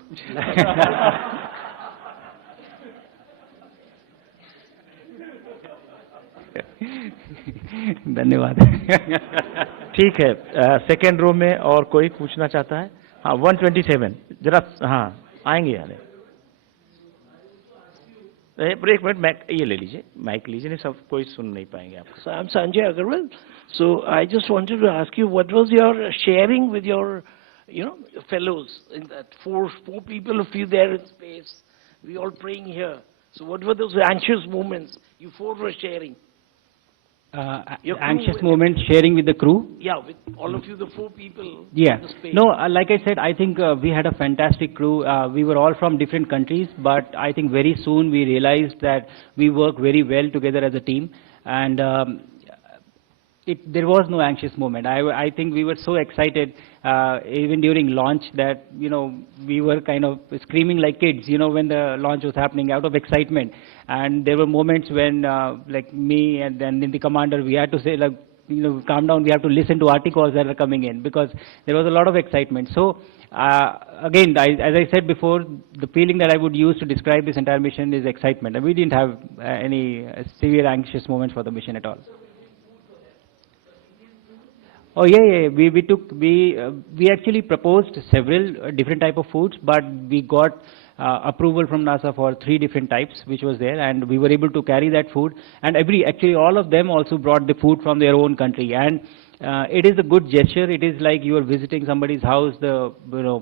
धन्यवाद। ठीक है, सेकेंड रो में और कोई पूछना चाहता है? हाँ, 127 जरा, हाँ आएंगे यार। एक मिनट, ये ले लीजिए, माइक लीजिए, नहीं सब कोई सुन नहीं पाएंगे आप। So I'm Sanjay Agarwal. So I just wanted to ask you, what was your sharing with your, fellows in that four people who flew there in space? We all praying here. So what were those anxious moments you four were sharing? Your crew Anxious with- moments sharing with the crew. Yeah, with all of you, the 4 people Yeah. in the space. No, like I said, I think we had a fantastic crew. We were all from different countries, but I think very soon we realized that we work very well together as a team. And there was no anxious moment. I think we were so excited, even during launch, that, we were kind of screaming like kids, when the launch was happening out of excitement. And there were moments when, like me and then the commander, we had to say, like, calm down, we have to listen to articles that are coming in, because there was a lot of excitement. So, again, as I said before, the feeling that I would use to describe this entire mission is excitement. And we didn't have any severe anxious moments for the mission at all. Oh yeah. We actually proposed several different type of foods, but we got approval from NASA for 3 different types, which was there, and we were able to carry that food. And actually all of them also brought the food from their own country. And it is a good gesture. It is like you are visiting somebody's house. The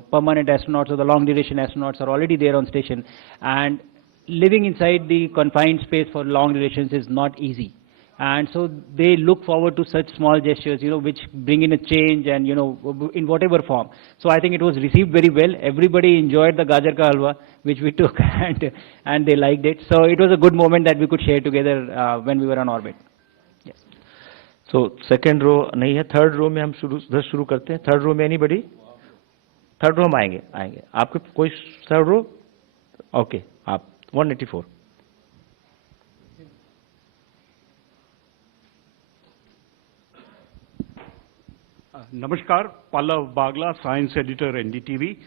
permanent astronauts or the long duration astronauts are already there on station, and living inside the confined space for long durations is not easy. And so they look forward to such small gestures, which bring in a change and, in whatever form. So I think it was received very well. Everybody enjoyed the gajar ka halwa, which we took, and they liked it. So it was a good moment that we could share together when we were on orbit. Yes. So second row नहीं है, third row में हम शुरू करते हैं. Third row में anybody? Third row हम आएंगे. आपके कोई third row? Okay, आप 184. Namaskar, Pallav Bagla, Science Editor, NDTV.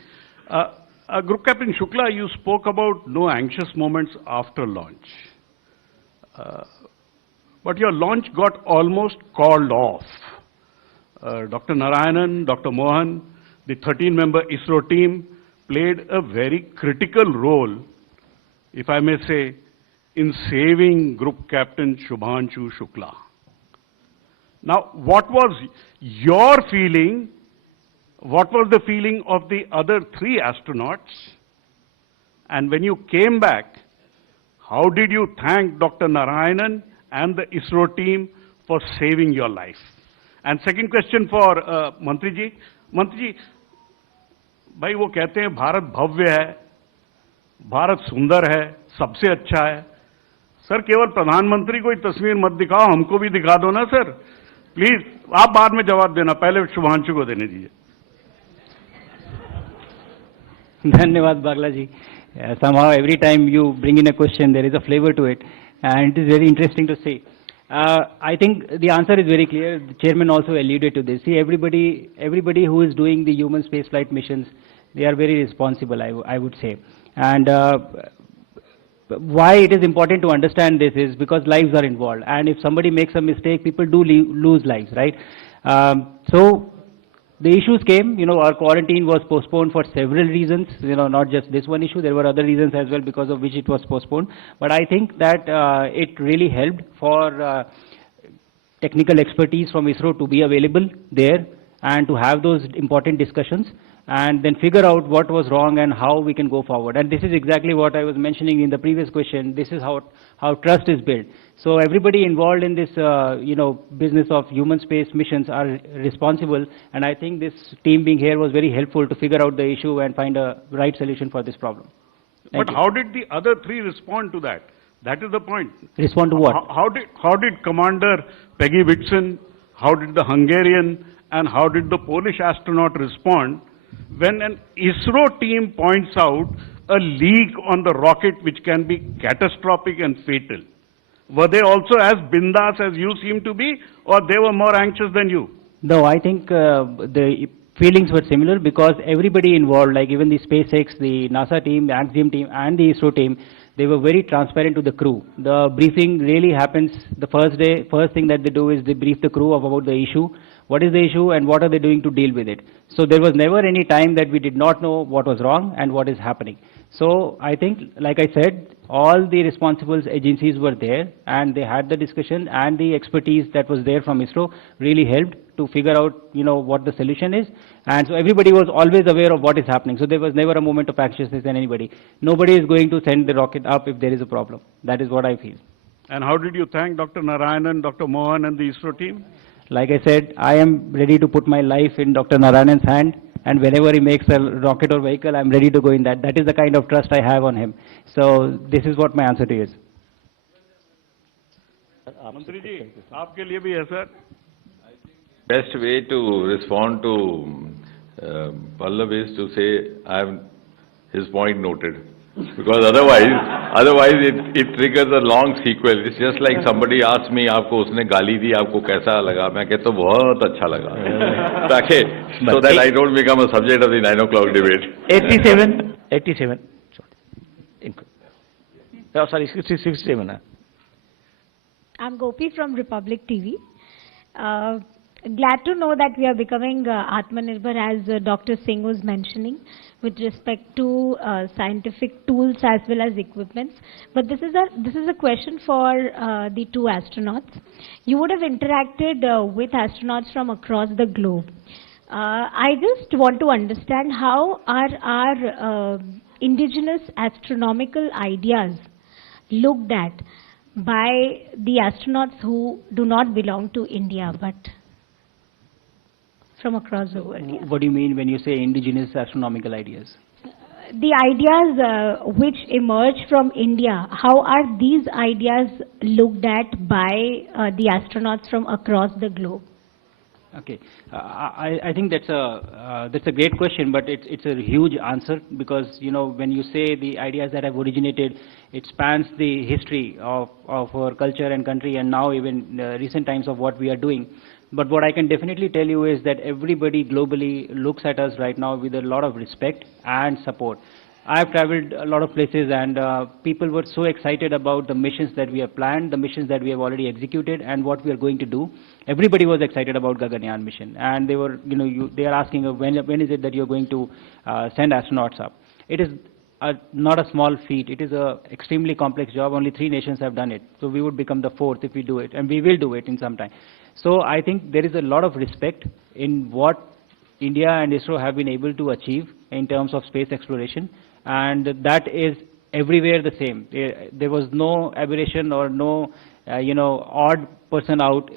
Group Captain Shukla, you spoke about no anxious moments after launch. But your launch got almost called off. Dr. Narayanan, Dr. Mohan, the 13-member ISRO team played a very critical role, if I may say, in saving Group Captain Shubhanshu Shukla. Now, what was your feeling? What was the feeling of the other 3 astronauts? And when you came back, how did you thank Dr. Narayanan and the ISRO team for saving your life? And second question for Mantri ji. Mantri ji, भाई वो कहते हैं भारत भव्य है, भारत सुंदर है, सबसे अच्छा है. सर केवल प्रधानमंत्री को ही तस्वीर मत दिखाओ, हमको भी दिखा दो ना सर. प्लीज आप बाद में जवाब देना, पहले शुभांशु को देने दीजिए. धन्यवाद बागला जी. Somehow every time you bring in a question, there is a flavor to it, and it is very interesting to see. I think the answer is very clear. The chairman also alluded to this. See, everybody who is doing the human spaceflight missions, they are very responsible, I would say. And why it is important to understand this is because lives are involved, and if somebody makes a mistake, people do lose lives, right? So the issues came, our quarantine was postponed for several reasons, not just this one issue. There were other reasons as well because of which it was postponed. But I think that it really helped for technical expertise from ISRO to be available there and to have those important discussions, and then figure out what was wrong and how we can go forward. And this is exactly what I was mentioning in the previous question. This is how trust is built. So everybody involved in this, business of human space missions are responsible, and I think this team being here was very helpful to figure out the issue and find a right solution for this problem. But how did the other 3 respond to that? That is the point. Respond to what? How did Commander Peggy Whitson, how did the Hungarian, and how did the Polish astronaut respond when an ISRO team points out a leak on the rocket which can be catastrophic and fatal? Were they also as bindas as you seem to be, or they were more anxious than you? No, I think the feelings were similar because everybody involved, like even the SpaceX, the NASA team, the Axiom team, and the ISRO team, they were very transparent to the crew. The briefing really happens the first day. First thing that they do is they brief the crew about the issue. What is the issue and what are they doing to deal with it? So there was never any time that we did not know what was wrong and what is happening. So I think, like I said, all the responsible agencies were there and they had the discussion, and the expertise that was there from ISRO really helped to figure out, what the solution is. And so everybody was always aware of what is happening. So there was never a moment of anxiousness in anybody. Nobody is going to send the rocket up if there is a problem. That is what I feel. And how did you thank Dr. Narayanan, Dr. Mohan and the ISRO team? Like I said, I am ready to put my life in Dr. Narayanan's hand, and whenever he makes a rocket or vehicle, I'm ready to go in that. That is the kind of trust I have on him. So this is what my answer to you is. Mantri ji, aapke liye bhi hai, sir. Best way to respond to Pallav is to say, I have his point noted. Because otherwise it triggers a long sequel. It's just like somebody asks me, आपको उसने गाली दी, आपको कैसा लगा? मैं कहता हूँ बहुत अच्छा लगा. ताकि so that I don't become a subject of the 9 o'clock debate. 87. Oh, sorry, 67. I'm Gopi from Republic TV. Glad to know that we are becoming Atmanirbhar, as Dr. Singh was mentioning, with respect to scientific tools as well as equipments. But this is a question for the two astronauts. You would have interacted with astronauts from across the globe. I just want to understand how are our indigenous astronomical ideas looked at by the astronauts who do not belong to India, but from across the world. Yeah. What do you mean when you say indigenous astronomical ideas? The ideas which emerge from India, how are these ideas looked at by the astronauts from across the globe? Okay, I think that's a great question, but it's a huge answer, because when you say the ideas that have originated, it spans the history of our culture and country, and now even recent times of what we are doing. But what I can definitely tell you is that everybody globally looks at us right now with a lot of respect and support. I've traveled a lot of places, and people were so excited about the missions that we have planned, the missions that we have already executed, and what we are going to do. Everybody was excited about Gaganyaan mission, and they were, they are asking when is it that you're going to send astronauts up. It is not a small feat. It is a extremely complex job. Only 3 nations have done it. So we would become the 4th if we do it, and we will do it in some time. So I think there is a lot of respect in what India and ISRO have been able to achieve in terms of space exploration, and that is everywhere the same. There was no aberration or no odd person out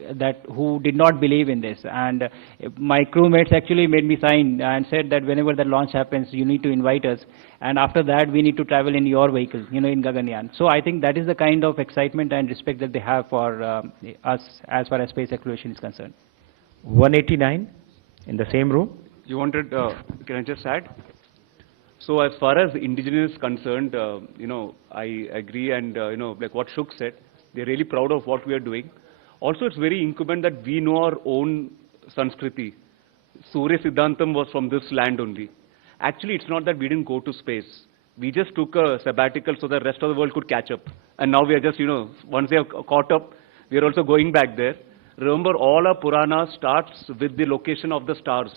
who did not believe in this. And my crewmates actually made me sign and said that whenever the launch happens, you need to invite us, and after that we need to travel in your vehicle, in Gaganyaan. So I think that is the kind of excitement and respect that they have for us as far as space exploration is concerned. 189 in the same room. You wanted, can I just add? So as far as indigenous is concerned, I agree, and like what Shuk said, they're really proud of what we are doing. Also, it's very incumbent that we know our own Sanskriti. Surya Siddhantam was from this land only. Actually, it's not that we didn't go to space. We just took a sabbatical so the rest of the world could catch up. And now we are just, once they have caught up, we are also going back there. Remember, all our Puranas starts with the location of the stars,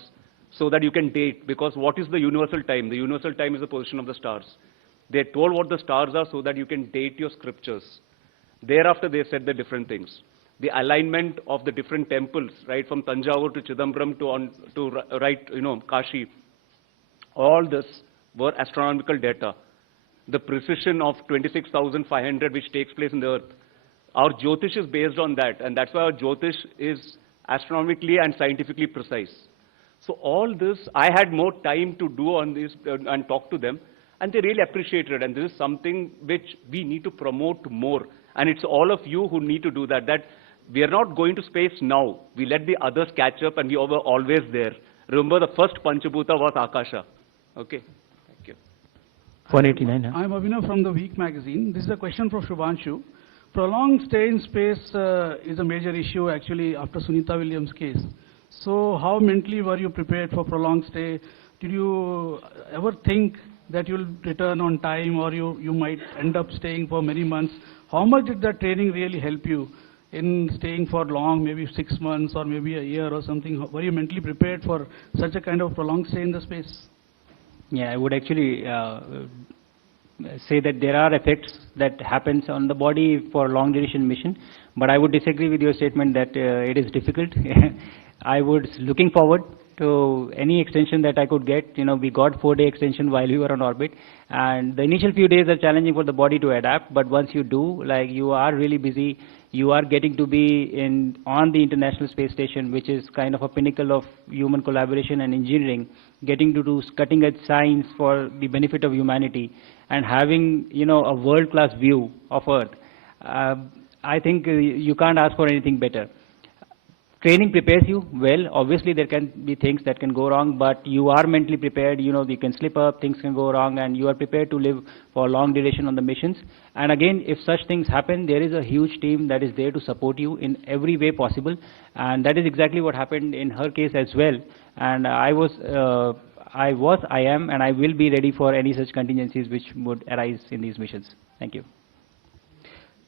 so that you can date, because what is the universal time? The universal time is the position of the stars. They told what the stars are so that you can date your scriptures. Thereafter, they said the different things. The alignment of the different temples, right, from Tanjavur to Chidambaram to Kashi, all this were astronomical data. The precision of 26,500 which takes place in the earth. Our Jyotish is based on that, and that's why our Jyotish is astronomically and scientifically precise. So all this, I had more time to do on this and talk to them, and they really appreciated it. And this is something which we need to promote more. And it's all of you who need to do that. That we are not going to space now. We let the others catch up, and we were always there. Remember, the first Panchabhuta was Akasha. Okay. Thank you. 189. Huh? I'm Abhinav from the Week magazine. This is a question for Shubhanshu. Prolonged stay in space is a major issue actually after Sunita Williams' case. So how mentally were you prepared for prolonged stay? Did you ever think that you'll return on time, or you might end up staying for many months? How much did that training really help you in staying for long, maybe 6 months or maybe a year or something? Were you mentally prepared for such a kind of prolonged stay in the space? Yeah, I would actually say that there are effects that happens on the body for long duration mission, but I would disagree with your statement that it is difficult. I was looking forward to any extension that I could get. You know, we got 4-day extension while we were on orbit, and the initial few days are challenging for the body to adapt, but once you do, like, you are really busy. You are getting to be on the International Space Station, which is kind of a pinnacle of human collaboration and engineering, getting to do cutting-edge science for the benefit of humanity, and having, you know, a world-class view of Earth. I think you can't ask for anything better. Training prepares you well. Obviously, there can be things that can go wrong, but you are mentally prepared. You know, you can slip up, things can go wrong, and you are prepared to live for a long duration on the missions. And again, if such things happen, there is a huge team that is there to support you in every way possible. And that is exactly what happened in her case as well. And I am, and I will be ready for any such contingencies which would arise in these missions. Thank you.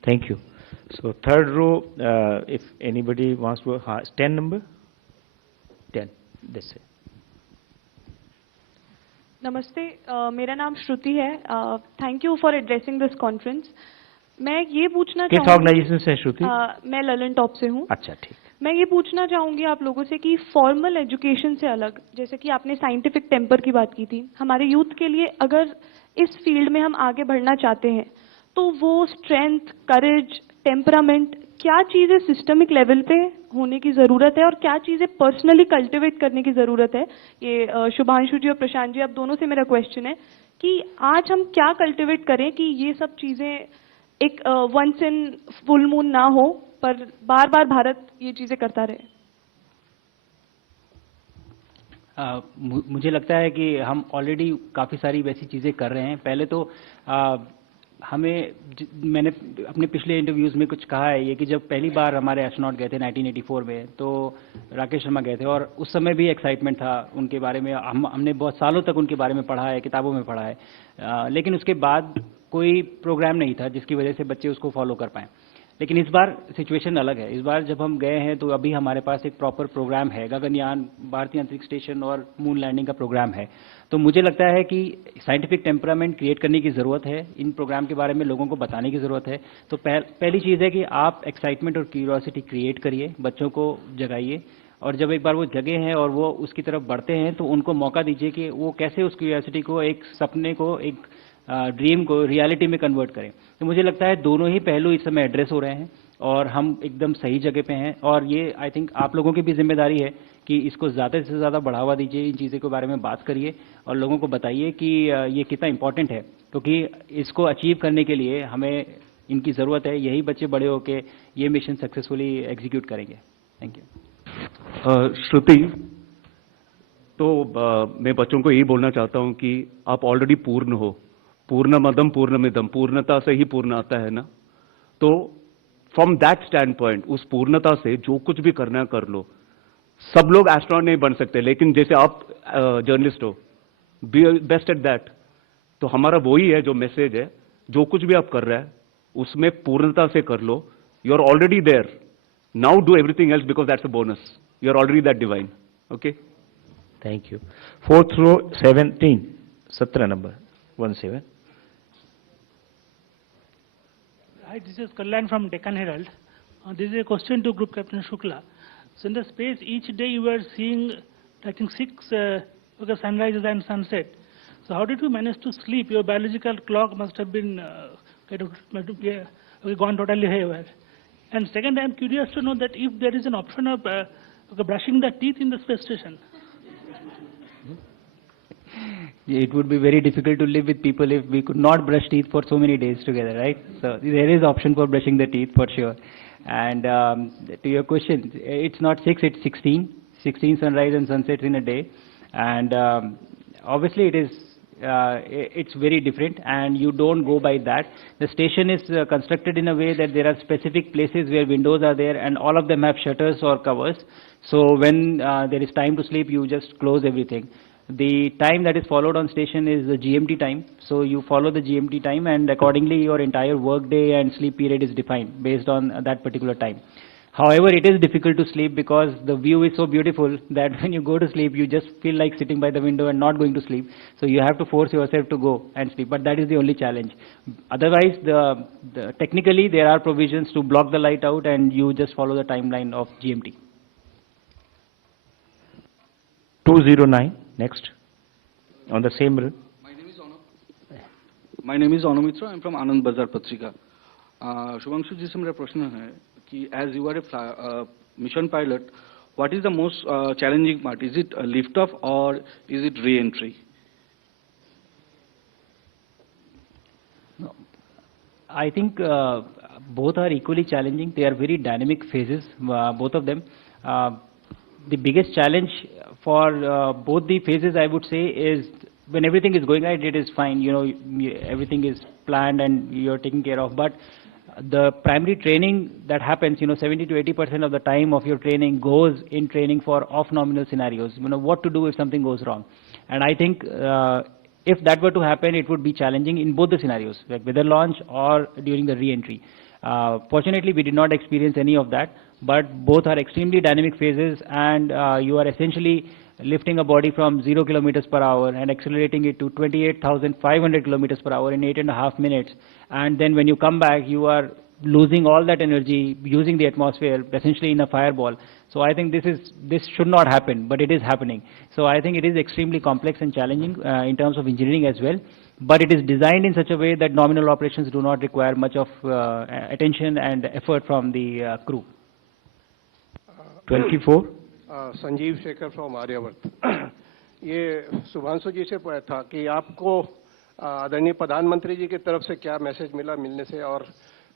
Thank you. So third row, if anybody wants to, 10 number? 10, this है. नमस्ते, मेरा नाम श्रुति है. Thank you for addressing this conference. मैं ये पूछना किस organisation से श्रुति? मैं ललन टॉप से हूँ. अच्छा, ठीक. मैं ये पूछना चाहूँगी आप लोगों से कि फॉर्मल एजुकेशन से अलग, जैसे कि आपने साइंटिफिक टेम्पर की बात की थी, हमारे यूथ के लिए अगर इस फील्ड में हम आगे बढ़ना चाहते हैं, तो वो स्ट्रेंथ, करेज, टेम्परामेंट, क्या चीज़ें सिस्टमिक लेवल पे होने की ज़रूरत है और क्या चीज़ें पर्सनली कल्टिवेट करने की ज़रूरत है. ये शुभांशु जी और प्रशांत जी, आप दोनों से मेरा क्वेश्चन है कि आज हम क्या कल्टिवेट करें कि ये सब चीज़ें एक वंस इन फुल मून ना हो, पर बार बार भारत ये चीज़ें करता रहे. मुझे लगता है कि हम ऑलरेडी काफ़ी सारी वैसी चीज़ें कर रहे हैं. पहले तो मैंने अपने पिछले इंटरव्यूज़ में कुछ कहा है ये कि जब पहली बार हमारे एस्ट्रोनॉट गए थे 1984 में, तो राकेश शर्मा गए थे, और उस समय भी एक्साइटमेंट था उनके बारे में. हमने बहुत सालों तक उनके बारे में पढ़ा है, किताबों में पढ़ा है, लेकिन उसके बाद कोई प्रोग्राम नहीं था जिसकी वजह से बच्चे उसको फॉलो कर पाएँ. लेकिन इस बार सिचुएशन अलग है. इस बार जब हम गए हैं तो अभी हमारे पास एक प्रॉपर प्रोग्राम है, गगनयान, भारतीय अंतरिक्ष स्टेशन और मून लैंडिंग का प्रोग्राम है. तो मुझे लगता है कि साइंटिफिक टेम्परामेंट क्रिएट करने की ज़रूरत है, इन प्रोग्राम के बारे में लोगों को बताने की ज़रूरत है. तो पहली चीज़ है कि आप एक्साइटमेंट और क्यूरियोसिटी क्रिएट करिए, बच्चों को जगाइए, और जब एक बार वो जगे हैं और वो उसकी तरफ बढ़ते हैं तो उनको मौका दीजिए कि वो कैसे उस क्यूरियोसिटी को, एक सपने को, एक ड्रीम को रियलिटी में कन्वर्ट करें. तो मुझे लगता है दोनों ही पहलू इस समय एड्रेस हो रहे हैं और हम एकदम सही जगह पे हैं. और ये आई थिंक आप लोगों की भी जिम्मेदारी है कि इसको ज़्यादा से ज़्यादा बढ़ावा दीजिए, इन चीज़ों के बारे में बात करिए और लोगों को बताइए कि ये कितना इम्पोर्टेंट है, क्योंकि इसको अचीव करने के लिए हमें इनकी ज़रूरत है. यही बच्चे बड़े होकर ये मिशन सक्सेसफुली एग्जीक्यूट करेंगे. Thank you. श्रुति, तो मैं बच्चों को यही बोलना चाहता हूँ कि आप ऑलरेडी पूर्ण हो. पूर्णमदम पूर्णमिदम, पूर्णता से ही पूर्ण आता है ना. तो फ्रॉम दैट स्टैंड पॉइंट, उस पूर्णता से जो कुछ भी करना है कर लो. सब लोग एस्ट्रोनॉट नहीं बन सकते, लेकिन जैसे आप जर्नलिस्ट हो, बी बेस्ट एट दैट. तो हमारा वही है जो मैसेज है, जो कुछ भी आप कर रहे हैं उसमें पूर्णता से कर लो. You are already there. Now do everything else because that's a bonus. You are already that divine. Okay, thank you. Fourth row 17 number 17. Hi, this is Kalyan from Deccan Herald. This is a question to Group Captain Shukla. So in the space, each day you were seeing, I think, 6 sunrises and sunset. So how did you manage to sleep? Your biological clock must have been gone totally haywire. And second, I am curious to know that if there is an option of brushing the teeth in the space station. It would be very difficult to live with people if we could not brush teeth for so many days together, right? So there is option for brushing the teeth for sure. And to your question, it's not 6, it's 16 sunrise and sunsets in a day. And obviously it is, it's very different, and you don't go by that. The station is constructed in a way that there are specific places where windows are there, and all of them have shutters or covers. So when there is time to sleep, you just close everything. The time that is followed on station is the GMT time. So you follow the GMT time, and accordingly your entire work day and sleep period is defined based on that particular time. However, it is difficult to sleep because the view is so beautiful that when you go to sleep, you just feel like sitting by the window and not going to sleep. So you have to force yourself to go and sleep. But that is the only challenge. Otherwise, technically there are provisions to block the light out, and you just follow the timeline of GMT. 209, next, on the same row. My name is Anumitra. I'm from Anand Bazar Patrika. Shubhanshu जी से मेरा प्रश्न है कि as you are a mission pilot, what is the most challenging part? Is it a lift off or is it re-entry? I think both are equally challenging. They are very dynamic phases, both of them. The biggest challenge for both the phases, I would say, is when everything is going right, it is fine. You know, everything is planned and you're taken care of. But the primary training that happens, 70 to 80% of the time of your training goes in training for off-nominal scenarios. What to do if something goes wrong. And I think if that were to happen, it would be challenging in both the scenarios, like whether launch or during the re-entry. Fortunately, we did not experience any of that, but both are extremely dynamic phases, and you are essentially lifting a body from 0 kilometers per hour and accelerating it to 28,500 kilometers per hour in 8.5 minutes. And then when you come back, you are losing all that energy, using the atmosphere, essentially in a fireball. So I think this should not happen, but it is happening. So I think it is extremely complex and challenging in terms of engineering as well. But it is designed in such a way that nominal operations do not require much of attention and effort from the crew. 24. Sanjeev Shekhar from Aryavart. ये शुभांशु जी से पूछा था कि आपको आदरणीय प्रधानमंत्री जी की तरफ से क्या मैसेज मिलने से, और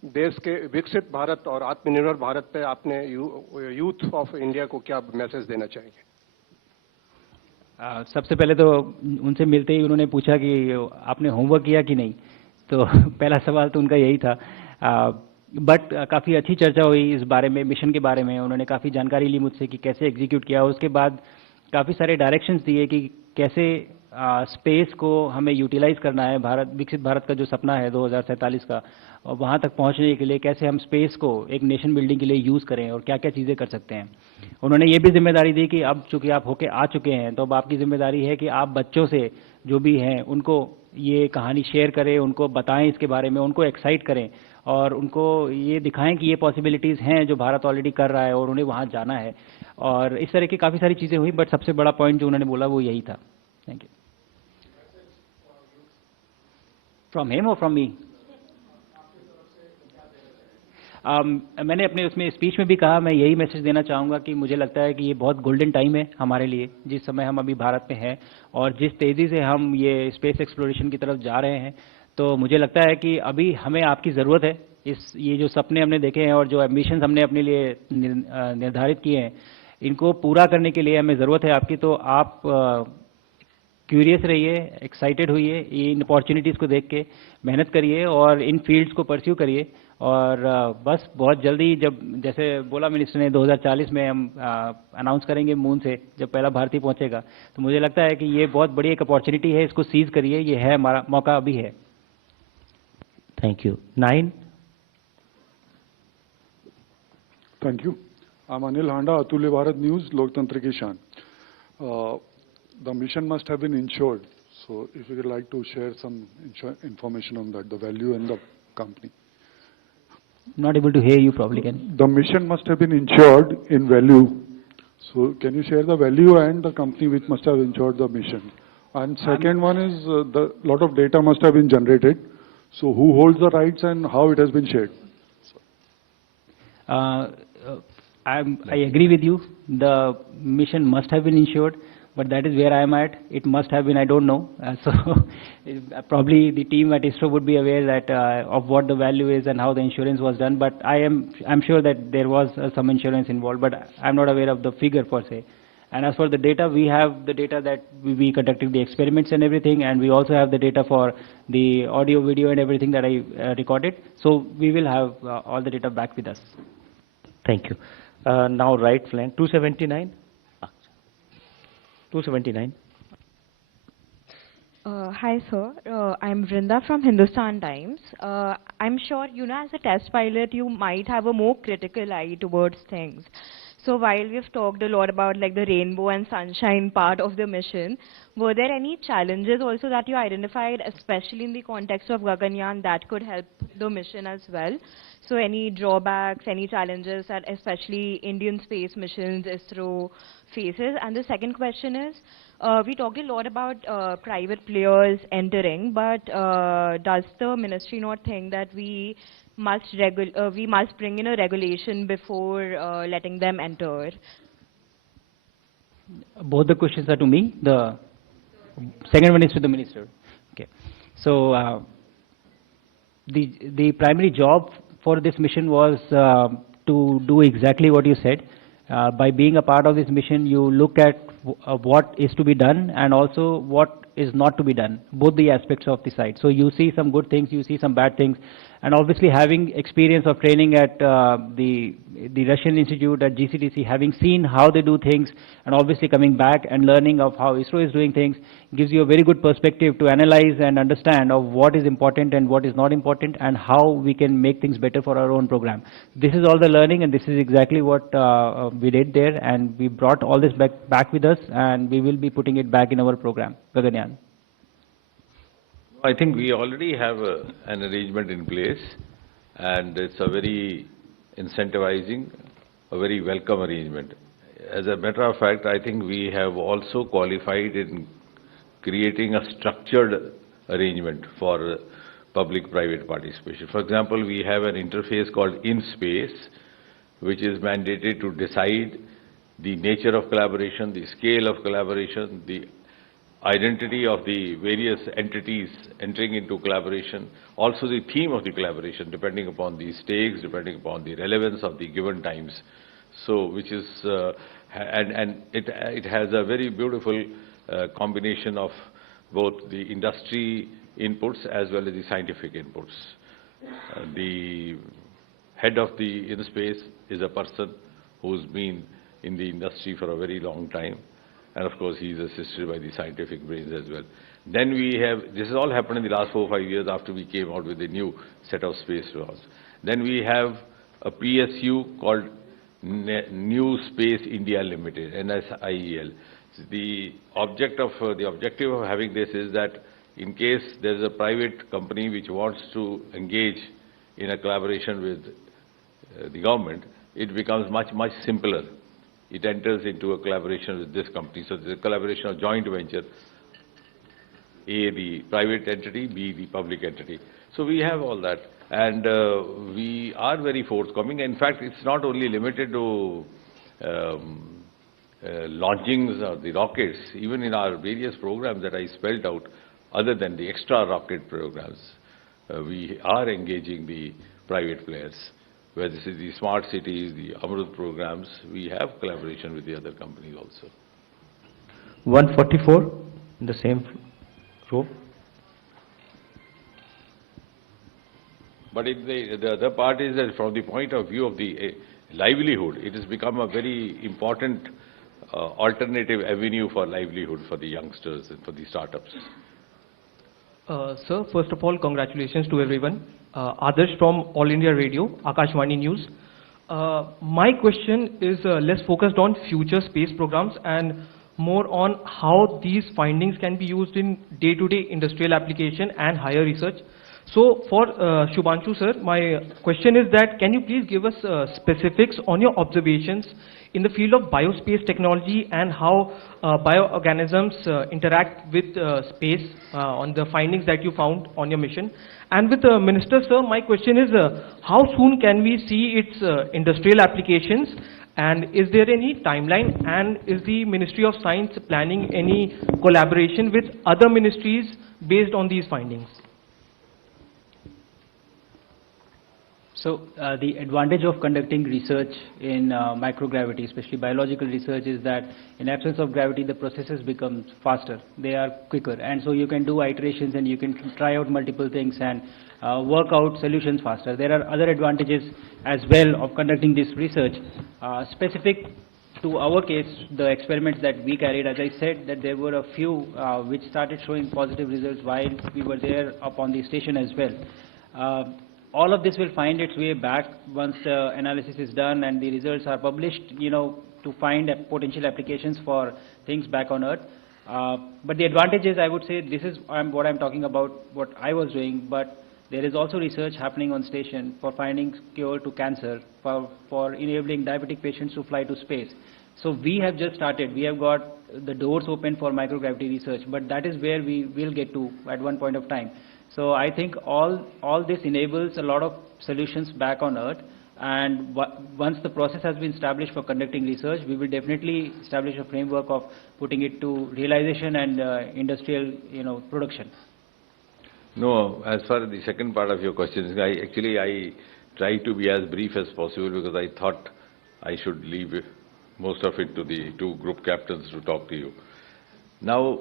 देश के विकसित भारत और आत्मनिर्भर भारत पे आपने यूथ ऑफ इंडिया को क्या मैसेज देना चाहेंगे? सबसे पहले तो उनसे मिलते ही उन्होंने पूछा कि आपने होमवर्क किया कि नहीं, तो पहला सवाल तो उनका यही था। बट काफ़ी अच्छी चर्चा हुई इस बारे में, मिशन के बारे में। उन्होंने काफ़ी जानकारी ली मुझसे कि कैसे एग्जीक्यूट किया। उसके बाद काफ़ी सारे डायरेक्शंस दिए कि कैसे स्पेस को हमें यूटिलाइज करना है। विकसित भारत का जो सपना है 2047 का, और वहाँ तक पहुँचने के लिए कैसे हम स्पेस को एक नेशन बिल्डिंग के लिए यूज़ करें और क्या क्या चीज़ें कर सकते हैं। उन्होंने ये भी जिम्मेदारी दी कि अब चूँकि आप होके आ चुके हैं, तो अब आपकी जिम्मेदारी है कि आप बच्चों से जो भी हैं उनको ये कहानी शेयर करें, उनको बताएं इसके बारे में, उनको एक्साइट करें और उनको ये दिखाएं कि ये पॉसिबिलिटीज़ हैं जो भारत ऑलरेडी कर रहा है और उन्हें वहाँ जाना है। और इस तरह की काफ़ी सारी चीज़ें हुई, बट सबसे बड़ा पॉइंट जो उन्होंने बोला वो यही था। Thank you. फ्रॉम हिम और फ्रॉम मी? मैंने अपने उसमें स्पीच में भी कहा, मैं यही मैसेज देना चाहूँगा कि मुझे लगता है कि ये बहुत गोल्डन टाइम है हमारे लिए, जिस समय हम अभी भारत में हैं और जिस तेज़ी से हम ये स्पेस एक्सप्लोरेशन की तरफ जा रहे हैं। तो मुझे लगता है कि अभी हमें आपकी ज़रूरत है। ये जो सपने हमने देखे हैं और जो एम्बिशंस हमने अपने लिए निर्धारित किए हैं, इनको पूरा करने के लिए हमें ज़रूरत है आपकी। तो आप क्यूरियस रहिए, एक्साइटेड होइए, इन अपॉर्चुनिटीज़ को देख के मेहनत करिए और इन फील्ड्स को परस्यू करिए। और बस बहुत जल्दी, जब जैसे बोला मिनिस्टर ने 2040 में हम अनाउंस करेंगे मून से जब पहला भारतीय पहुंचेगा, तो मुझे लगता है कि ये बहुत बड़ी एक अपॉर्चुनिटी है, इसको सीज करिए, ये है हमारा मौका, अभी है। Thank you. 9. Thank you. I'm Anil Handa, Atulya Bharat News, Loktantra Ki Shaan. The mission must have been insured. So if you would like to share some information on that, the value and the company. Not able to hear you properly, can you? The mission must have been insured in value. So can you share the value and the company which must have insured the mission? And second one is the lot of data must have been generated. So who holds the rights and how it has been shared? I agree with you. The mission must have been insured, but that is where I am at. It must have been, I don't know. So probably the team at ISRO would be aware that of what the value is and how the insurance was done. But I'm sure that there was some insurance involved, but I'm not aware of the figure per se. And as for the data, we have the data that we conducted the experiments and everything, and we also have the data for the audio, video, and everything that I recorded. So we will have all the data back with us. Thank you. Now right flank, 279. 279. Hi sir, I'm Vrinda from Hindustan Times. I'm sure, as a test pilot, you might have a more critical eye towards things. So while we've talked a lot about like the rainbow and sunshine part of the mission, were there any challenges also that you identified, especially in the context of Gaganyaan, that could help the mission as well? So any drawbacks, any challenges that especially Indian space missions, ISRO faces? And the second question is, we talked a lot about private players entering, but does the ministry not think that we must bring in a regulation before letting them enter? Both the questions are to me. The second one is to the minister. Okay. So the primary job for this mission was to do exactly what you said. By being a part of this mission, you look at what is to be done and also what is not to be done, both the aspects of the site. So you see some good things, you see some bad things, and obviously having experience of training at the Russian Institute at GCTC, having seen how they do things, and obviously coming back and learning of how ISRO is doing things, gives you a very good perspective to analyze and understand of what is important and what is not important, and how we can make things better for our own program. This is all the learning, and this is exactly what we did there, and we brought all this back with us, and we will be putting it back in our program, Gaganyaan. I think we already have an arrangement in place, and it's a very incentivizing, a very welcome arrangement. As a matter of fact, I think we have also qualified in creating a structured arrangement for public-private participation. For example, we have an interface called InSpace, which is mandated to decide the nature of collaboration, the scale of collaboration, the identity of the various entities entering into collaboration, also the theme of the collaboration, depending upon the stakes, depending upon the relevance of the given times. So, which is, and it has a very beautiful combination of both the industry inputs as well as the scientific inputs. The head of the InSpace is a person who's been in the industry for a very long time. And of course, he is assisted by the scientific brains as well. Then we have, this has all happened in the last 4 or 5 years after we came out with a new set of space laws. Then we have a PSU called New Space India Limited, NSIEL. The objective of having this is that in case there is a private company which wants to engage in a collaboration with the government, it becomes much simpler. It enters into a collaboration with this company. So there's a collaboration of joint venture, A, the private entity, B, the public entity. So we have all that. And we are very forthcoming. In fact, it's not only limited to launchings of the rockets. Even in our various programs that I spelled out, other than the extra rocket programs, we are engaging the private players. Whether this is the smart cities, the Amrut programs, we have collaboration with the other companies also. 144, in the same row. But the other part is that from the point of view of the livelihood, it has become a very important alternative avenue for livelihood for the youngsters and for the startups. Sir, first of all, congratulations to everyone. Adarsh from All India Radio, Akashvani News. My question is less focused on future space programs and more on how these findings can be used in day-to-day industrial application and higher research. So for Shubhanshu sir, my question is that can you please give us specifics on your observations in the field of biospace technology and how bioorganisms interact with space on the findings that you found on your mission? And with the Minister sir, my question is how soon can we see its industrial applications, and is there any timeline, and is the Ministry of Science planning any collaboration with other ministries based on these findings? So the advantage of conducting research in microgravity, especially biological research, is that in absence of gravity, the processes become faster. They are quicker. And so you can do iterations and you can try out multiple things and work out solutions faster. There are other advantages as well of conducting this research. Specific to our case, the experiments that we carried, as I said, that there were a few which started showing positive results while we were there up on the station as well. all of this will find its way back once the analysis is done and the results are published, to find potential applications for things back on Earth. But the advantage is, I would say, this is what I'm talking about, what I was doing, but there is also research happening on station for finding cure to cancer, for enabling diabetic patients to fly to space. So we have just started. We have got the doors open for microgravity research, but that is where we will get to at one point of time. So I think all this enables a lot of solutions back on Earth, and once the process has been established for conducting research, we will definitely establish a framework of putting it to realization and industrial production. No, as far as the second part of your question, I try to be as brief as possible because I thought I should leave most of it to the two group captains to talk to you. Now,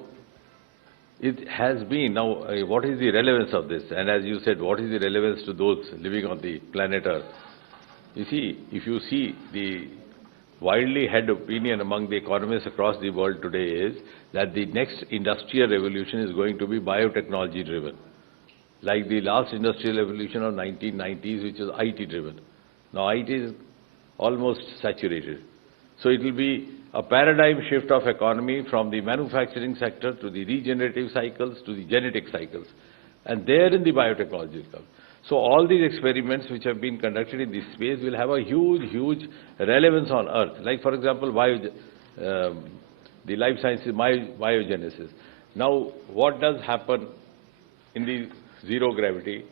it has been, what is the relevance of this? And as you said, what is the relevance to those living on the planet Earth? You see, if you see the widely held opinion among the economists across the world today is that the next industrial revolution is going to be biotechnology driven. Like the last industrial revolution of 1990s, which is IT driven. Now IT is almost saturated. So it will be a paradigm shift of economy from the manufacturing sector to the regenerative cycles to the genetic cycles. And there in the biotechnology will come. So all these experiments which have been conducted in this space will have a huge, huge relevance on Earth. Like for example, the life sciences, biogenesis. Now what does happen in the zero gravity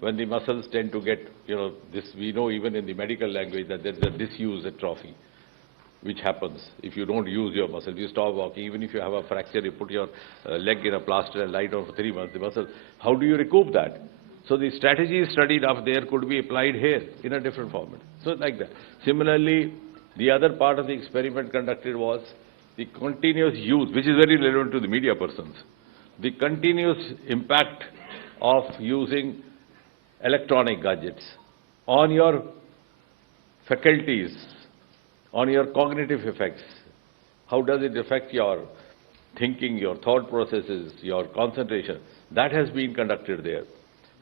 when the muscles tend to get, this we know even in the medical language that there's a disuse atrophy, which happens if you don't use your muscle. If you stop walking, even if you have a fracture, you put your leg in a plaster and lie down for 3 months, the muscle, how do you recoup that? So the strategy studied up there could be applied here in a different format. So like that. Similarly, the other part of the experiment conducted was the continuous use, which is very relevant to the media persons, the continuous impact of using electronic gadgets on your faculties, on your cognitive effects. How does it affect your thinking, your thought processes, your concentration? That has been conducted there.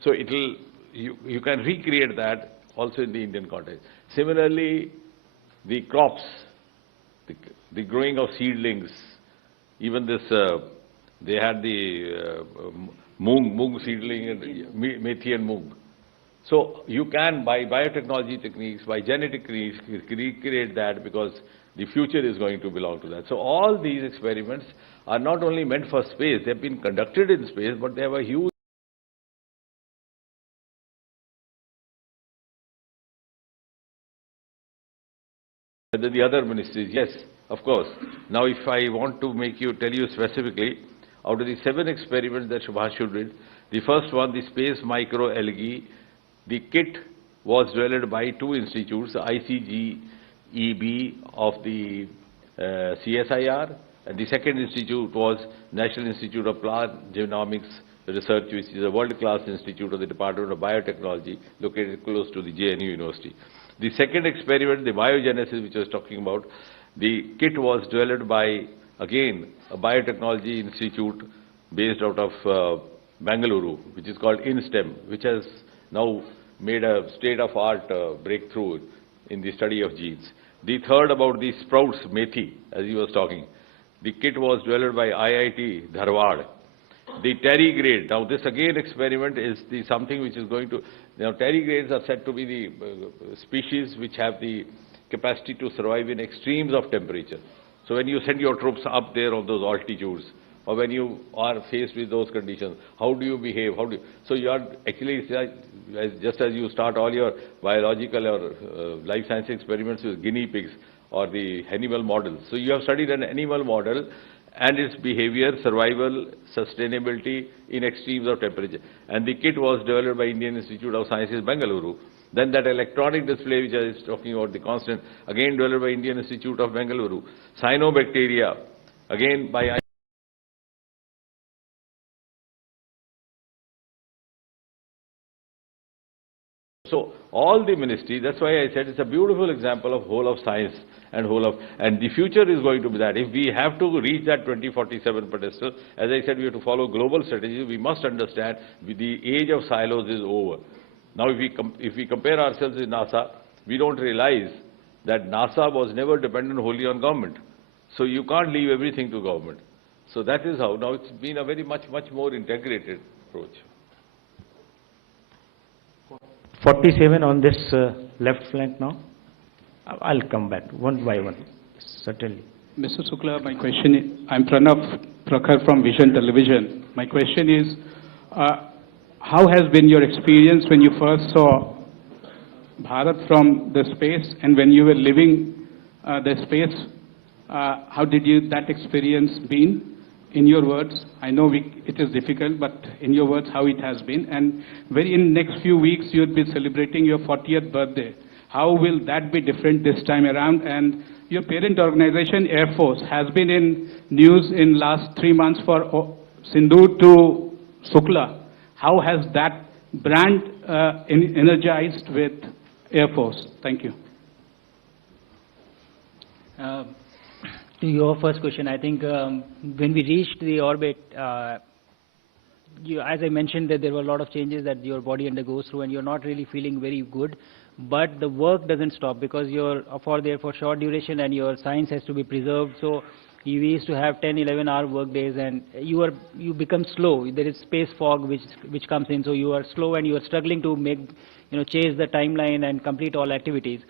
So you can recreate that also in the Indian context. Similarly, the crops, the growing of seedlings, even this, they had the moong seedling, and methi and moong. So you can, by biotechnology techniques, by genetic techniques, recreate that because the future is going to belong to that. So all these experiments are not only meant for space, they have been conducted in space, but they have a huge the other ministries, yes, of course. Now if I want to tell you specifically, out of the 7 experiments that Shubhanshu did, the first one, the space microalgae, the kit was developed by 2 institutes, the ICGEB of the CSIR, and the second institute was National Institute of Plant Genomics Research, which is a world-class institute of the Department of Biotechnology, located close to the JNU University. The second experiment, the biogenesis, which I was talking about, the kit was developed by, again, a biotechnology institute based out of Bengaluru, which is called InStem, which has now made a state-of-art breakthrough in the study of genes. The third about the sprouts, methi, as he was talking. The kit was developed by IIT Dharwad. The tardigrade, now this again experiment is something which is going to, tardigrades are said to be the species which have the capacity to survive in extremes of temperature. So when you send your troops up there on those altitudes, or when you are faced with those conditions, how do you behave? So you are actually, just as you start all your biological or life science experiments with guinea pigs or the animal models. So you have studied an animal model and its behavior, survival, sustainability in extremes of temperature. And the kit was developed by Indian Institute of Sciences, Bengaluru. Then that electronic display which I was talking about, the constant, again developed by Indian Institute of Bengaluru. Cyanobacteria, again by So all the ministry, that's why I said it's a beautiful example of whole of science and and the future is going to be that. If we have to reach that 2047 pedestal, as I said, we have to follow global strategies. We must understand the age of silos is over. Now, if we compare ourselves with NASA, we don't realize that NASA was never dependent wholly on government. So you can't leave everything to government. So that is how now it's been a very much more integrated approach. 47 on this left flank now. I'll come back one by one, certainly. Mr. Shukla, my question is, I'm Pranav Prakhar from Vision Television. My question is, how has been your experience when you first saw Bharat from the space, and when you were living the space, how did that experience been? In your words, I know it is difficult, but in your words, how it has been. And in next few weeks, you'll be celebrating your 40th birthday. How will that be different this time around? And your parent organization, Air Force, has been in news in last 3 months for Sindhu to Shukla. How has that brand energized with Air Force? Thank you. To your first question, I think when we reached the orbit, as I mentioned, that there were a lot of changes that your body undergoes through, and you're not really feeling very good. But the work doesn't stop, because you're there for short duration, and your science has to be preserved. So we used to have 10, 11-hour work days, and you become slow. There is space fog which comes in, so you are slow and you are struggling to chase the timeline and complete all activities.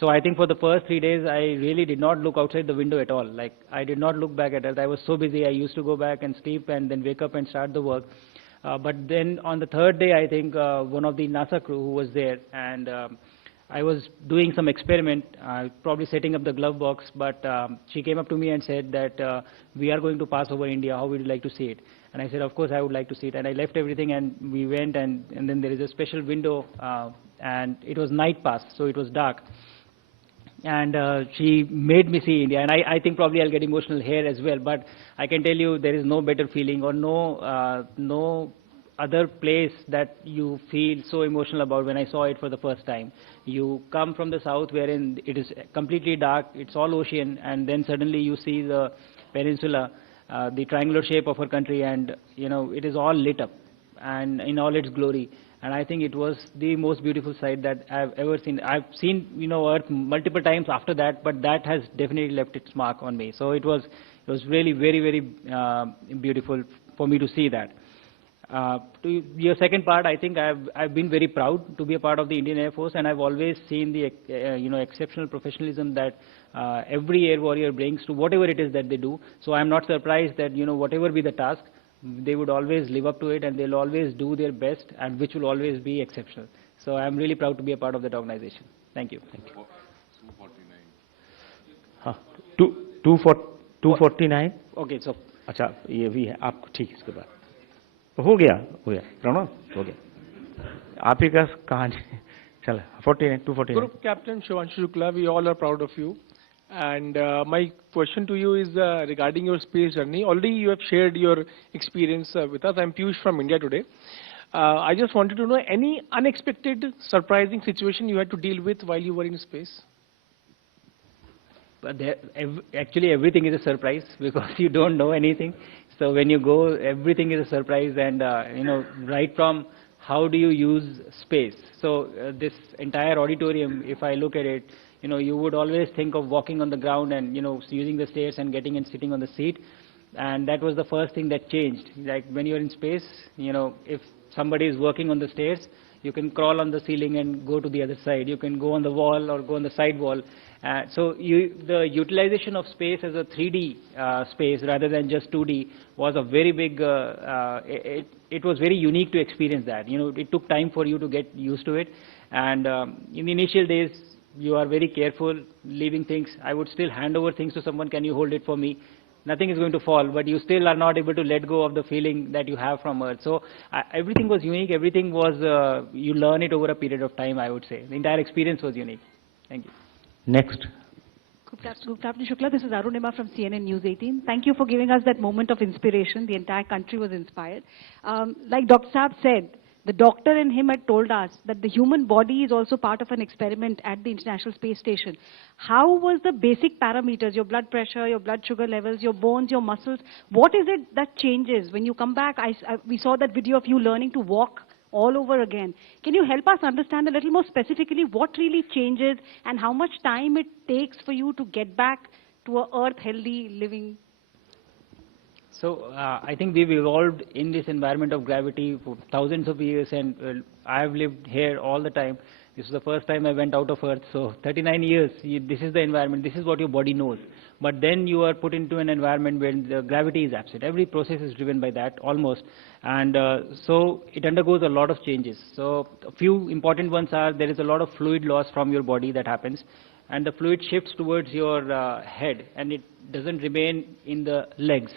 So I think for the first 3 days, I really did not look outside the window at all. Like, I did not look back at it. I was so busy. I used to go back and sleep and then wake up and start the work. But then on the third day, I think one of the NASA crew who was there, and I was doing some experiment, probably setting up the glove box, but she came up to me and said that we are going to pass over India. How would you like to see it? And I said, of course, I would like to see it. And I left everything, and we went, and then there is a special window, and it was night pass, so it was dark. And she made me see India, and I think probably I'll get emotional here as well, but I can tell you there is no better feeling, or no other place that you feel so emotional about when I saw it for the first time. You come from the south, wherein it is completely dark, it's all ocean, and then suddenly you see the peninsula, the triangular shape of our country, and it is all lit up and in all its glory. And I think it was the most beautiful sight that I've ever seen. I've seen, Earth multiple times after that, but that has definitely left its mark on me. So it was really very, very beautiful for me to see that. To your second part, I think I've been very proud to be a part of the Indian Air Force, and I've always seen the exceptional professionalism that every air warrior brings to whatever it is that they do. So I'm not surprised that whatever be the task, they would always live up to it, and they'll always do their best, and which will always be exceptional. So I'm really proud to be a part of that organization. Thank you. Thank you. 249. Okay, so अच्छा ये भी है आपको ठीक इसके बाद हो गया प्रणव हो गया आप ही का कहानी चल 49 249 Group Captain Shubhanshu Shukla, we all are proud of you. And my question to you is regarding your space journey. Already you have shared your experience with us. I'm Piyush from India today. I just wanted to know any unexpected, surprising situation you had to deal with while you were in space? But actually everything is a surprise, because you don't know anything. So when you go, everything is a surprise, and right from how do you use space. So this entire auditorium, if I look at it, you would always think of walking on the ground and, using the stairs and getting and sitting on the seat. And that was the first thing that changed. Like when you're in space, if somebody is working on the stairs, you can crawl on the ceiling and go to the other side. You can go on the wall or go on the side wall. So the utilization of space as a 3D space rather than just 2D was a very big, it was very unique to experience that. It took time for you to get used to it. And in the initial days, you are very careful leaving things. I would still hand over things to someone. Can you hold it for me? Nothing is going to fall, but you still are not able to let go of the feeling that you have from Earth. So everything was unique. Everything was, you learn it over a period of time, I would say. The entire experience was unique. Thank you. Next. Group Captain Shukla, this is Arunima from CNN News18. Thank you for giving us that moment of inspiration. The entire country was inspired. Like Dr. Saab said, the doctor in him had told us that the human body is also part of an experiment at the International Space Station. How was the basic parameters, your blood pressure, your blood sugar levels, your bones, your muscles? What is it that changes? When you come back, we saw that video of you learning to walk all over again. Can you help us understand a little more specifically what really changes and how much time it takes for you to get back to a earth healthy living? So I think we've evolved in this environment of gravity for thousands of years, and I've lived here all the time. This is the first time I went out of Earth, so 39 years, this is the environment, this is what your body knows. But then you are put into an environment where the gravity is absent. Every process is driven by that, almost. And so it undergoes a lot of changes. So a few important ones are, there is a lot of fluid loss from your body that happens, and the fluid shifts towards your head, and it doesn't remain in the legs.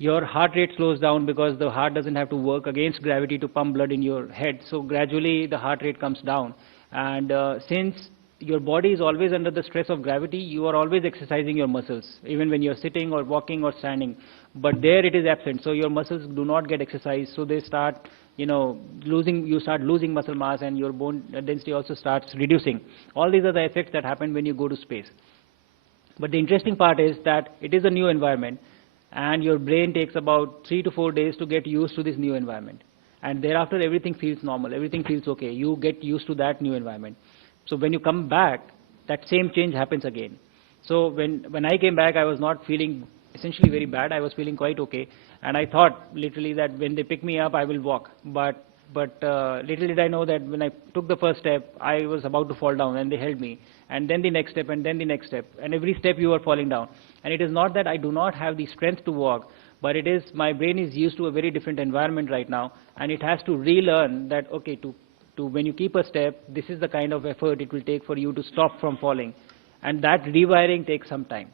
Your heart rate slows down because the heart doesn't have to work against gravity to pump blood in your head. So gradually the heart rate comes down. And since your body is always under the stress of gravity, you are always exercising your muscles, even when you're sitting or walking or standing. But there it is absent, so your muscles do not get exercised. So they start, you start losing muscle mass, and your bone density also starts reducing. All these are the effects that happen when you go to space. But the interesting part is that it is a new environment, and your brain takes about 3 to 4 days to get used to this new environment. And thereafter, everything feels normal, everything feels okay. You get used to that new environment. So when you come back, that same change happens again. So when I came back, I was not feeling essentially very bad. I was feeling quite okay. And I thought literally that when they pick me up, I will walk. But little did I know that when I took the first step, I was about to fall down, and they held me. And then the next step, and then the next step. And every step you are falling down. And it is not that I do not have the strength to walk, but it is my brain is used to a very different environment right now, and it has to relearn that, okay, to when you keep a step, this is the kind of effort it will take for you to stop from falling. And that rewiring takes some time.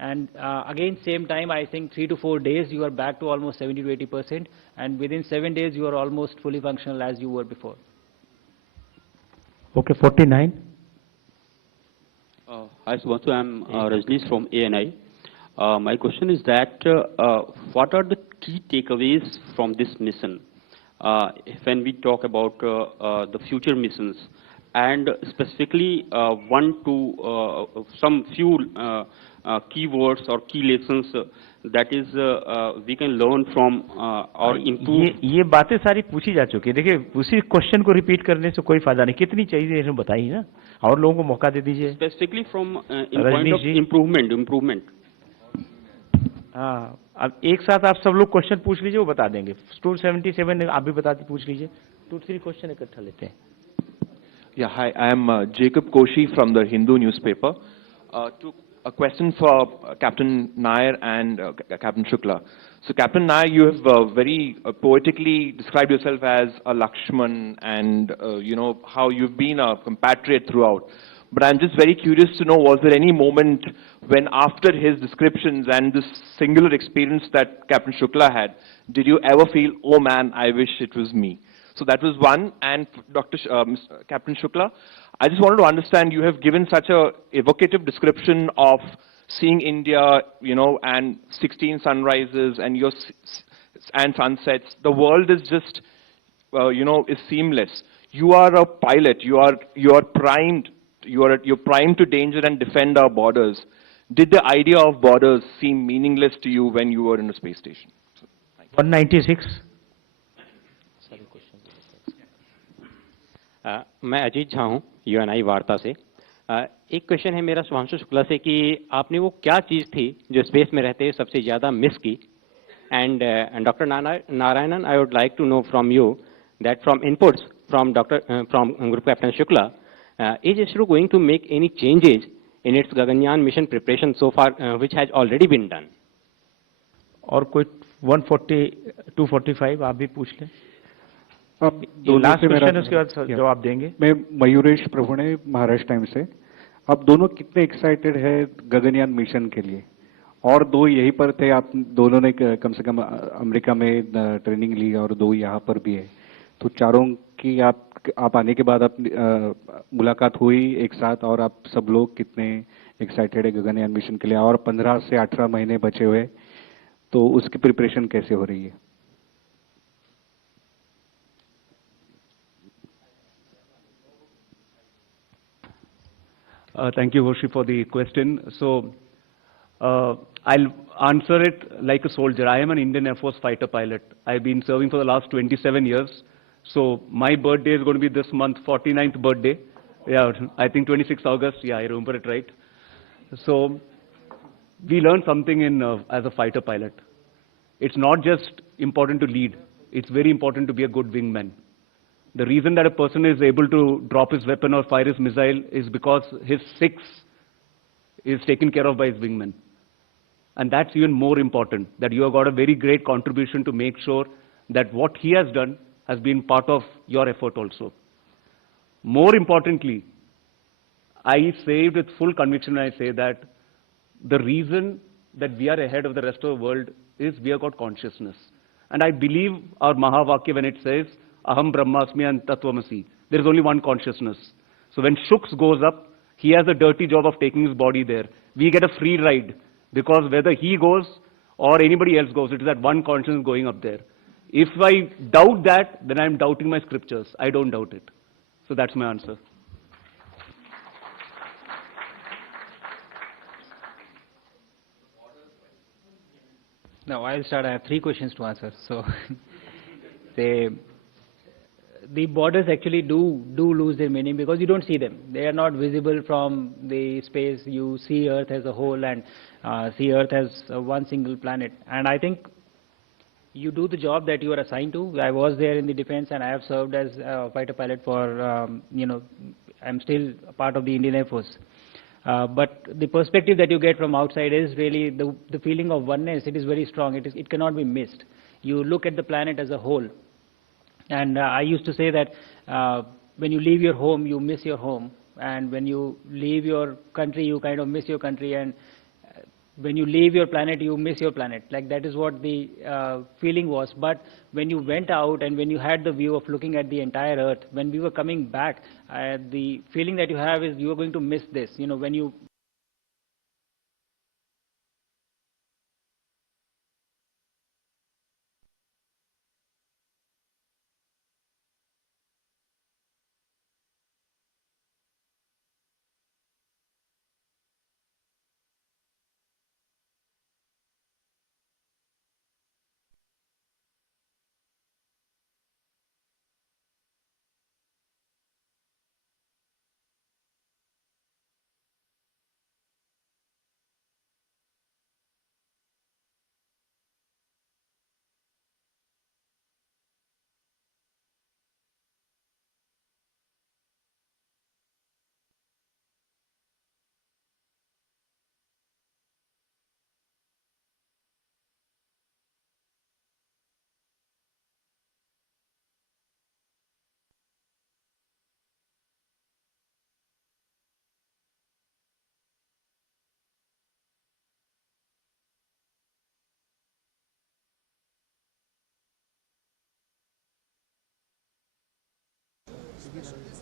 And again, same time, I think 3 to 4 days, you are back to almost 70 to 80%, and within 7 days, you are almost fully functional as you were before. Okay, 49. Hi, Shubhanshu. I'm Rajneesh from ANI. My question is that what are the key takeaways from this mission when we talk about the future missions, and specifically some few keywords or key lessons that is we can learn from or improve. ये बातें सारी पूछी जा चुकी है. देखिए, उसी question को रिपीट करने से कोई फायदा नहीं. कितनी चाहिए इसमें बताइए ना, और लोगों को मौका दे दीजिए. Specifically from in point of improvement. हाँ, अब एक साथ आप सब लोग क्वेश्चन पूछ लीजिए, वो बता देंगे. 277 आप भी पूछ लीजिए. 2-3 क्वेश्चन इकट्ठा लेते हैं. Yeah, hi, I am Jacob Koshi from the Hindu newspaper. A question for Captain Nair and Captain Shukla. So, Captain Nair, you have very poetically described yourself as a Lakshman, and how you've been a compatriot throughout. But I'm just very curious to know, was there any moment when, after his descriptions and this singular experience that Captain Shukla had, did you ever feel, oh man, I wish it was me? So that was one. And Captain Shukla, I just wanted to understand, you have given such a evocative description of seeing India, and 16 sunrises and and sunsets. The world is just, is seamless. You are a pilot. You are primed. You're primed to danger and defend our borders. Did the idea of borders seem meaningless to you when you were in a space station? 196. मैं अजीत झा हूँ UNI वार्ता से. एक question है मेरा शुभांशु शुक्ला से कि आपने वो क्या चीज़ थी जो स्पेस में रहते सबसे ज़्यादा मिस की. And doctor Narayanan, I would like to know from you that from inputs from group captain Shukla, is ISRO going to make any changes in its Gaganyaan mission preparation so far, which has already been done? और कोई 140, 245 आप भी पूछ लें. अब दोनों से मेरा उसके बाद जवाब देंगे. मैं मयूरेश प्रभुणे, महाराष्ट्र टाइम्स से. अब दोनों कितने एक्साइटेड है गगनयान मिशन के लिए? और दो यहीं पर थे, आप दोनों ने कम से कम अमेरिका में ट्रेनिंग ली और दो यहाँ पर भी है. तो चारों की आप आने के बाद मुलाकात हुई एक साथ, और आप सब लोग कितने एक्साइटेड है गगनयान मिशन के लिए? और 15 से 18 महीने बचे हुए, तो उसकी प्रिपरेशन कैसे हो रही है? Thank you, Hoshi, for the question. So, I'll answer it like a soldier. I am an Indian Air Force fighter pilot. I've been serving for the last 27 years. So my birthday is going to be this month, 49th birthday. Yeah, I think 26th August. Yeah, I remember it right. So we learned something in as a fighter pilot. It's not just important to lead. It's very important to be a good wingman. The reason that a person is able to drop his weapon or fire his missile is because his six is taken care of by his wingman. And that's even more important, that you have got a very great contribution to make sure that what he has done has been part of your effort also. More importantly, I say it with full conviction when I say that the reason that we are ahead of the rest of the world is we have got consciousness. And I believe our Mahavakya when it says, Aham Brahmasmi and Tattvamasi, there is only one consciousness. So when Shuks goes up, he has a dirty job of taking his body there. We get a free ride because whether he goes or anybody else goes, it is that one consciousness going up there. If I doubt that, then I am doubting my scriptures. I don't doubt it. So that's my answer. Now I'll start. I have 3 questions to answer. So the borders actually do lose their meaning because you don't see them. They are not visible from the space. You see Earth as a whole and see Earth as one single planet. And I think you do the job that you are assigned to. I was there in the defense and I have served as a fighter pilot for, I'm still a part of the Indian Air Force. But the perspective that you get from outside is really the feeling of oneness. It is very strong. It cannot be missed. You look at the planet as a whole. And I used to say that when you leave your home, you miss your home. And when you leave your country, you kind of miss your country. And when you leave your planet, you miss your planet. Like that is what the feeling was. But when you went out and when you had the view of looking at the entire Earth, when we were coming back, the feeling that you have is you are going to miss this. You know, when you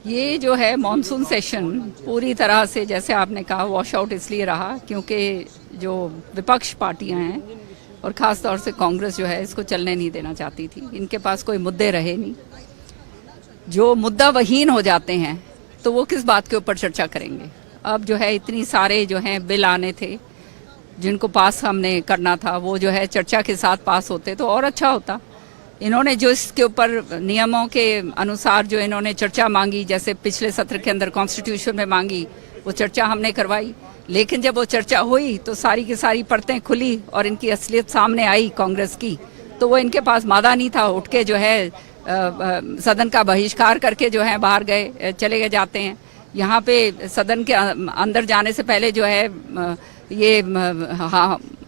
ये जो है monsoon session पूरी तरह से जैसे आपने कहा wash out इसलिए रहा क्योंकि जो विपक्ष पार्टियां हैं और ख़ास तौर से कांग्रेस जो है इसको चलने नहीं देना चाहती थी। इनके पास कोई मुद्दे रहे नहीं। जो मुद्दा वहीन हो जाते हैं तो वो किस बात के ऊपर चर्चा करेंगे। अब जो है इतनी सारे जो हैं बिल आने थे जिनको पास हमने करना था, वो जो है चर्चा के साथ पास होते तो और अच्छा होता। इन्होंने जो इसके ऊपर नियमों के अनुसार जो इन्होंने चर्चा मांगी, जैसे पिछले सत्र के अंदर कॉन्स्टिट्यूशन में मांगी, वो चर्चा हमने करवाई। लेकिन जब वो चर्चा हुई तो सारी की सारी परतें खुली और इनकी असलियत सामने आई कांग्रेस की, तो वो इनके पास मादा नहीं था। उठ के जो है सदन का बहिष्कार करके जो है बाहर गए, चले गए जाते हैं। यहाँ पे सदन के अंदर जाने से पहले जो है ये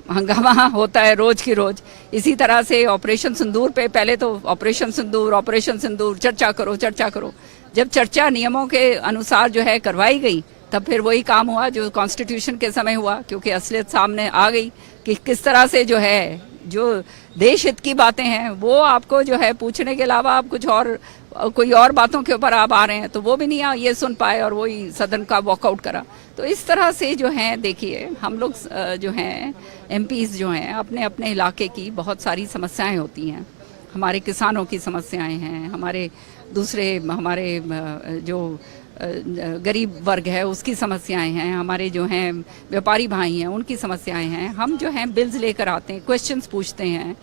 हंगामा होता है रोज की रोज। इसी तरह से ऑपरेशन सिंदूर पे पहले तो ऑपरेशन सिंदूर चर्चा करो। जब चर्चा नियमों के अनुसार जो है करवाई गई तब फिर वही काम हुआ जो कॉन्स्टिट्यूशन के समय हुआ, क्योंकि असलियत सामने आ गई कि किस तरह से जो है जो देश हित की बातें हैं वो आपको जो है पूछने के अलावा आप कुछ और कोई और बातों के ऊपर आप आ रहे हैं, तो वो भी नहीं ये सुन पाए और वही सदन का वॉकआउट करा। तो इस तरह से जो है देखिए हम लोग जो हैं एमपीज जो हैं अपने अपने इलाके की बहुत सारी समस्याएं होती हैं। हमारे किसानों की समस्याएं हैं, हमारे जो गरीब वर्ग है उसकी समस्याएं हैं, हमारे जो हैं व्यापारी भाई हैं उनकी समस्याएं हैं। हम जो हैं बिल्स लेकर आते हैं, क्वेश्चंस पूछते हैं,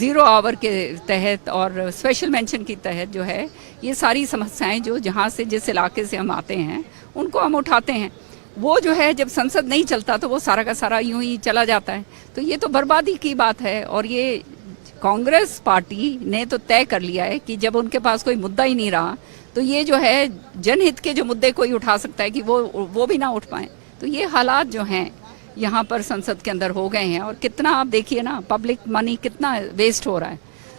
0 आवर के तहत और स्पेशल मेंशन के तहत जो है ये सारी समस्याएं जो जहाँ से जिस इलाके से हम आते हैं उनको हम उठाते हैं। वो जो है जब संसद नहीं चलता तो वो सारा का सारा यूं ही चला जाता है, तो ये तो बर्बादी की बात है। और ये कांग्रेस पार्टी ने तो तय कर लिया है कि जब उनके पास कोई मुद्दा ही नहीं रहा तो ये जो है जनहित के जो मुद्दे कोई उठा सकता है कि वो भी ना उठ पाए। तो ये हालात जो हैं यहाँ पर संसद के अंदर हो गए हैं। और कितना आप देखिए ना, पब्लिक मनी कितना वेस्ट हो रहा है।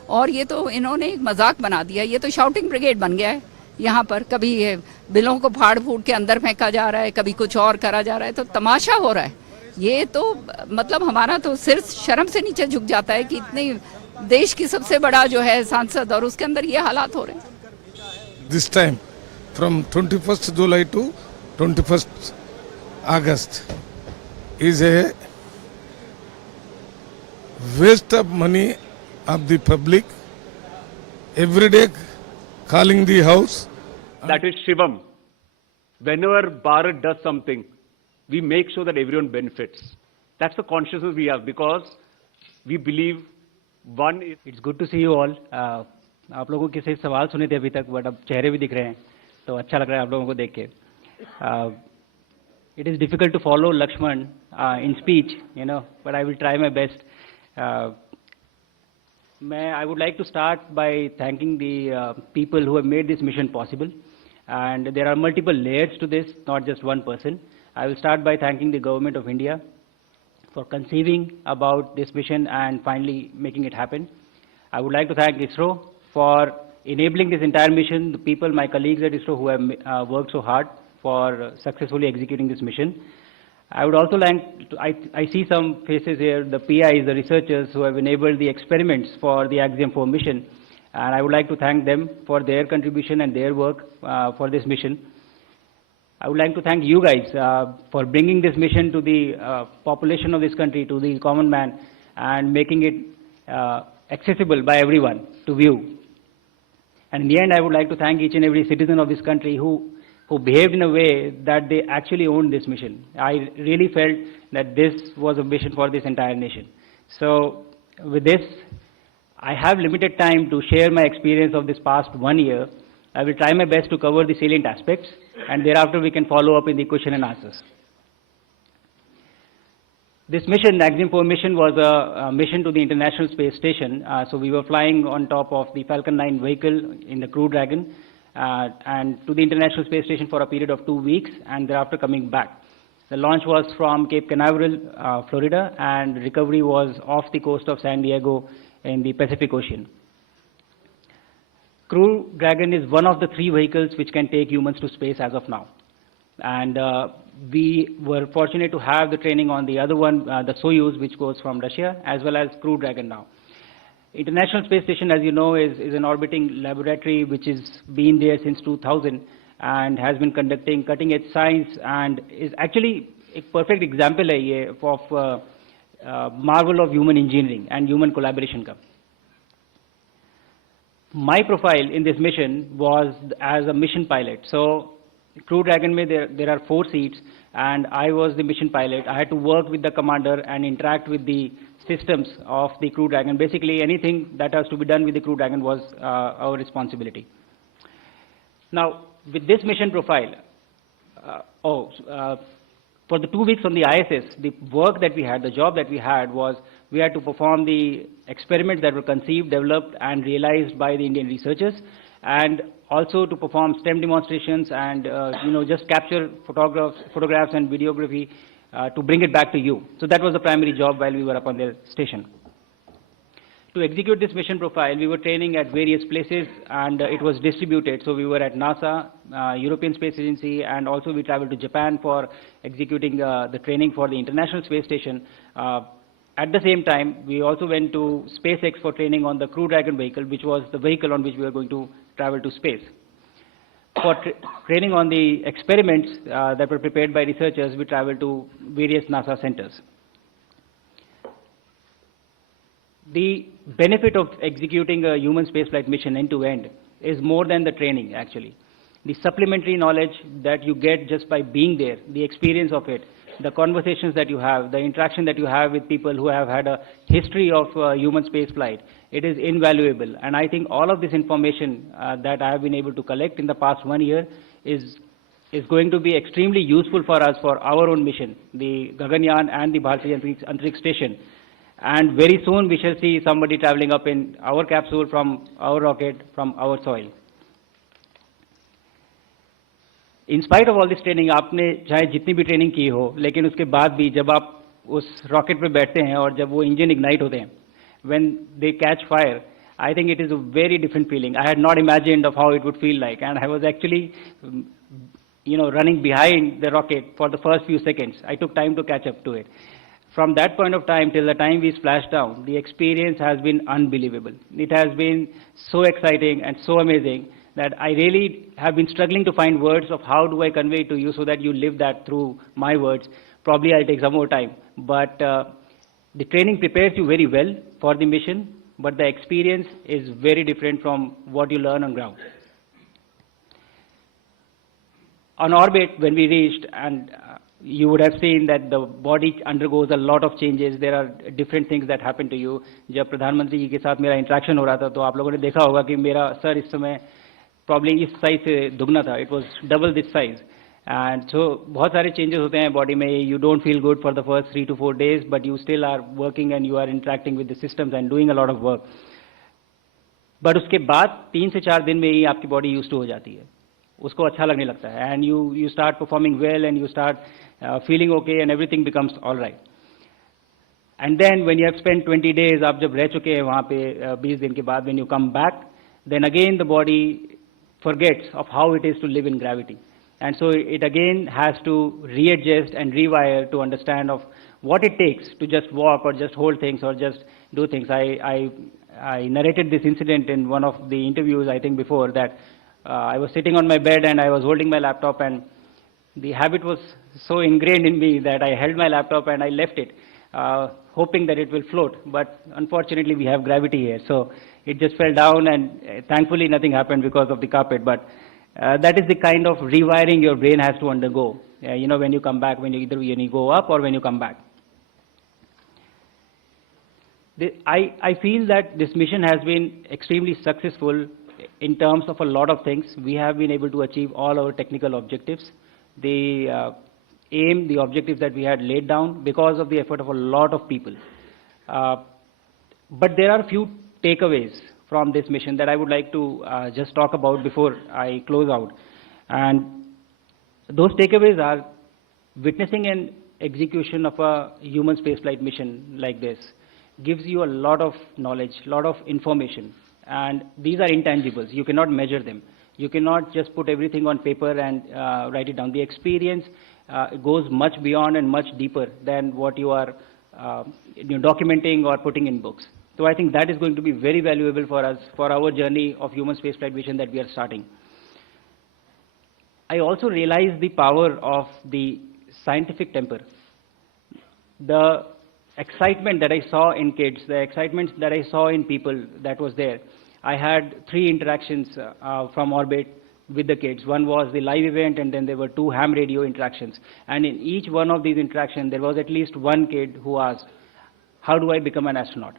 और ये तो इन्होंने एक मजाक बना दिया, ये तो शाउटिंग ब्रिगेड बन गया है यहाँ पर। कभी बिलों को फाड़ फूट के अंदर फेंका जा रहा है, कभी कुछ और करा जा रहा है, तो तमाशा हो रहा है। ये तो मतलब हमारा तो सिर शर्म से नीचे झुक जाता है कि इतनी देश की सबसे बड़ा जो है सांसद और उसके अंदर ये हालात हो रहे हैं। This time, from 21st July to 21st August, is a waste of money of the public. Every day calling the house. That is Shivam. Whenever Bharat does something, we make sure that everyone benefits. That's the consciousness we have because we believe one is... It's good to see you all. आप लोगों के से सवाल सुने थे अभी तक, but अब चेहरे भी दिख रहे हैं तो अच्छा लग रहा है आप लोगों को देख के। It is difficult to follow Lakshman in speech, you know, but I will try my best. I would like to start by thanking the people who have made this mission possible. And there are multiple layers to this, not just one person. I will start by thanking the government of India for conceiving about this mission and finally making it happen. I would like to thank ISRO for enabling this entire mission, the people, my colleagues at ISRO who have worked so hard for successfully executing this mission. I would also like to, I see some faces here, the PIs, the researchers who have enabled the experiments for the Axiom 4 mission, and I would like to thank them for their contribution and their work for this mission. I would like to thank you guys for bringing this mission to the population of this country, to the common man, and making it accessible by everyone to view. And in the end, I would like to thank each and every citizen of this country who behaved in a way that they actually owned this mission. I really felt that this was a mission for this entire nation. So with this, I have limited time to share my experience of this past 1 year. I will try my best to cover the salient aspects, and thereafter we can follow up in the question and answers. This mission, Axiom 4 mission, was a mission to the International Space Station. So we were flying on top of the Falcon 9 vehicle in the Crew Dragon and to the International Space Station for a period of 2 weeks and thereafter coming back. The launch was from Cape Canaveral, Florida, and recovery was off the coast of San Diego in the Pacific Ocean. Crew Dragon is one of the 3 vehicles which can take humans to space as of now. And we were fortunate to have the training on the other one, the Soyuz, which goes from Russia, as well as Crew Dragon now. International Space Station, as you know, is an orbiting laboratory which has been there since 2000 and has been conducting cutting-edge science and is actually a perfect example of marvel of human engineering and human collaboration. My profile in this mission was as a mission pilot. So Crew Dragon, there are 4 seats, and I was the mission pilot. I had to work with the commander and interact with the systems of the Crew Dragon. Basically, anything that has to be done with the Crew Dragon was our responsibility. Now, with this mission profile, for the 2 weeks on the ISS, the work that we had, the job that we had was we had to perform the experiments that were conceived, developed, and realized by the Indian researchers, and also to perform STEM demonstrations and just capture photographs and videography to bring it back to you. So that was the primary job while we were up on the station. To execute this mission profile, we were training at various places, and it was distributed. So we were at NASA, European Space Agency, and also we traveled to Japan for executing the training for the International Space Station. At the same time, we also went to SpaceX for training on the Crew Dragon vehicle, which was the vehicle on which we were going to travel to space. For training on the experiments that were prepared by researchers, we traveled to various NASA centers. The benefit of executing a human spaceflight mission end-to-end is more than the training, actually. the supplementary knowledge that you get just by being there, the experience of it, the conversations that you have, the interaction that you have with people who have had a history of human space flight, it is invaluable. And I think all of this information that I have been able to collect in the past 1 year is going to be extremely useful for us for our own mission, the Gaganyaan and the Bharatiya Antariksh Station. And very soon we shall see somebody traveling up in our capsule from our rocket, from our soil. In spite of all this training, आपने चाहे जितनी भी training की हो, लेकिन उसके बाद भी जब आप उस रॉकेट पे बैठते हैं और जब वो इंजन इग्नाइट होते हैं, when they catch fire, I think it is a very different feeling. I had not imagined of how it would feel like, and I was actually, running behind the rocket for the first few seconds. I took time to catch up to it. From that point of time till the time we splashed down, the experience has been unbelievable. It has been so exciting and so amazing that I really have been struggling to find words of how do I convey it to you so that you live that through my words. Probably I'll take some more time. But the training prepares you very well for the mission, but the experience is very different from what you learn on ground. On orbit, when we reached, and you would have seen that the body undergoes a lot of changes. There are different things that happen to you. जब प्रधानमंत्री जी के साथ मेरा interaction हो रहा था, तो आप लोगों ने देखा होगा कि मेरा सर इस समय probably इस साइज से दुगना था. It was double this size. And so बहुत सारे changes होते हैं body में. You don't feel good for the first 3 to 4 days, but you still are working and you are interacting with the systems and doing a lot of work. But उसके बाद 3 से 4 दिन में ही आपकी body used to हो जाती है. उसको अच्छा लगने लगता है. And you start performing well and you start feeling okay and everything becomes all right. And then when you have spent 20 days, आप जब रह चुके हैं वहाँ पे 20 दिन के बाद, when you come back, then again the body forgets of how it is to live in gravity. And so it again has to readjust and rewire to understand of what it takes to just walk or just hold things or just do things. I narrated this incident in one of the interviews, I think before, that I was sitting on my bed and I was holding my laptop, and the habit was so ingrained in me that I held my laptop and I left it, hoping that it will float. But unfortunately, we have gravity here, so it just fell down, and thankfully nothing happened because of the carpet. But that is the kind of rewiring your brain has to undergo, when you come back, when you go up or when you come back. I feel that this mission has been extremely successful in terms of a lot of things. We have been able to achieve all our technical objectives. The aim, the objectives that we had laid down because of the effort of a lot of people. But there are a few takeaways from this mission that I would like to just talk about before I close out. And those takeaways are witnessing an execution of a human spaceflight mission like this gives you a lot of knowledge, a lot of information. And these are intangibles. You cannot measure them. You cannot just put everything on paper and write it down. The experience goes much beyond and much deeper than what you are documenting or putting in books. So I think that is going to be very valuable for us, for our journey of human spaceflight mission that we are starting. I also realize the power of the scientific temper. The excitement that I saw in kids, the excitement that I saw in people that was there. I had 3 interactions from orbit with the kids. One was the live event, and then there were 2 ham radio interactions. And in each one of these interactions, there was at least one kid who asked, how do I become an astronaut?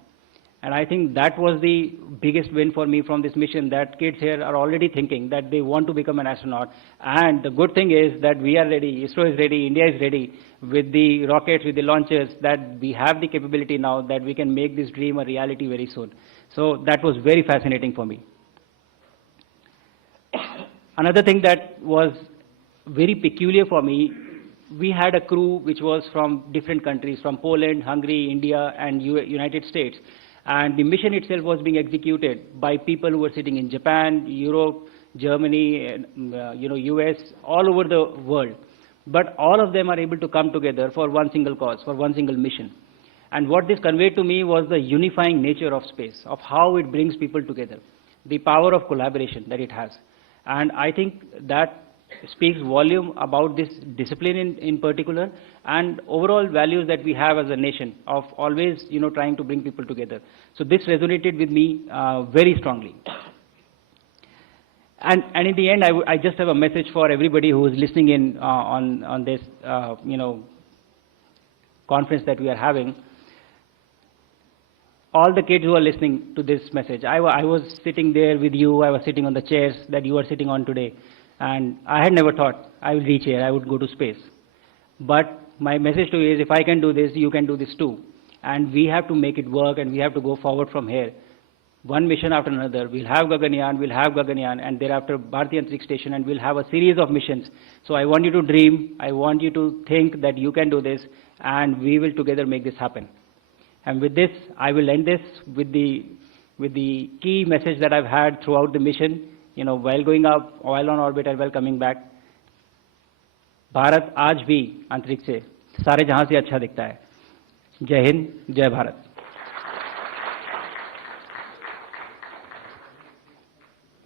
And I think that was the biggest win for me from this mission, that kids here are already thinking that they want to become an astronaut. And the good thing is that we are ready, ISRO is ready, India is ready with the rockets, with the launchers, that we have the capability now that we can make this dream a reality very soon. So that was very fascinating for me. Another thing that was very peculiar for me, we had a crew which was from different countries, from Poland, Hungary, India, and United States. And the mission itself was being executed by people who were sitting in Japan, Europe, Germany, US, all over the world. But all of them are able to come together for one single cause, for one single mission. And what this conveyed to me was the unifying nature of space, of how it brings people together, the power of collaboration that it has. And I think that speaks volume about this discipline in particular, and overall values that we have as a nation of always, trying to bring people together. So this resonated with me very strongly. And in the end, I just have a message for everybody who is listening in on this, conference that we are having. All the kids who are listening to this message, I was sitting there with you, I was sitting on the chairs that you are sitting on today, and I had never thought I would reach here, I would go to space. But my message to you is, if I can do this, you can do this too. And we have to make it work, and we have to go forward from here. One mission after another. We'll have Gaganyaan, and thereafter Bharatiya Antariksh Station, and we'll have a series of missions. So I want you to dream, I want you to think that you can do this, and we will together make this happen. And with this, I will end this with the key message that I've had throughout the mission, while going up, while on orbit, and while coming back. Bharat आज भी अंतरिक्ष से सारे जहां से अच्छा दिखता है. जय हिंद, जय भारत.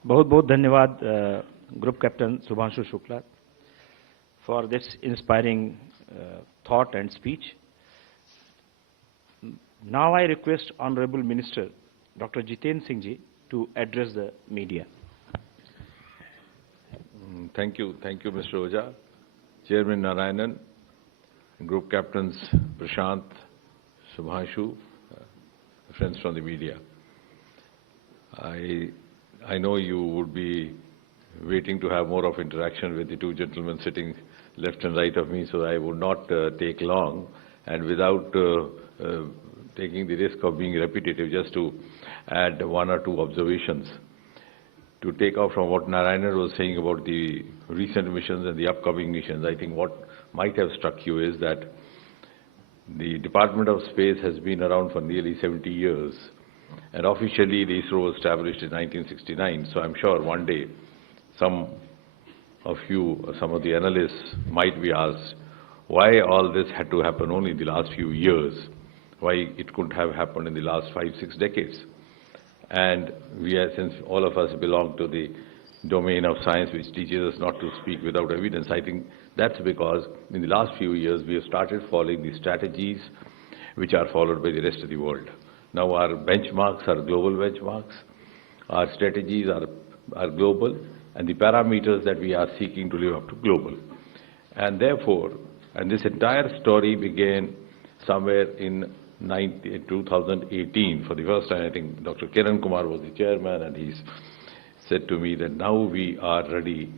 बहुत बहुत धन्यवाद group captain Shubhanshu Shukla for this inspiring thought and speech. Now I request Honorable Minister Dr. Jiten Singh ji to address the media. Thank you, Mr. Ojha. Chairman Narayanan, Group Captains Prashant, Shubhanshu, friends from the media. I know you would be waiting to have more of interaction with the two gentlemen sitting left and right of me, so I would not take long, and without taking the risk of being repetitive, just to add one or two observations. To take off from what Narayanan was saying about the recent missions and the upcoming missions, I think what might have struck you is that the Department of Space has been around for nearly 70 years, and officially the ISRO was established in 1969, so I'm sure one day some of you, some of the analysts might be asked why all this had to happen only in the last few years, why it couldn't have happened in the last 5-6 decades. And since all of us belong to the domain of science which teaches us not to speak without evidence, I think that's because in the last few years we have started following the strategies which are followed by the rest of the world. Now our benchmarks are global benchmarks, our strategies are global, and the parameters that we are seeking to live up to global. And therefore, and this entire story began somewhere in 2018. For the first time, I think Dr. Kiran Kumar was the chairman, and he said to me that now we are ready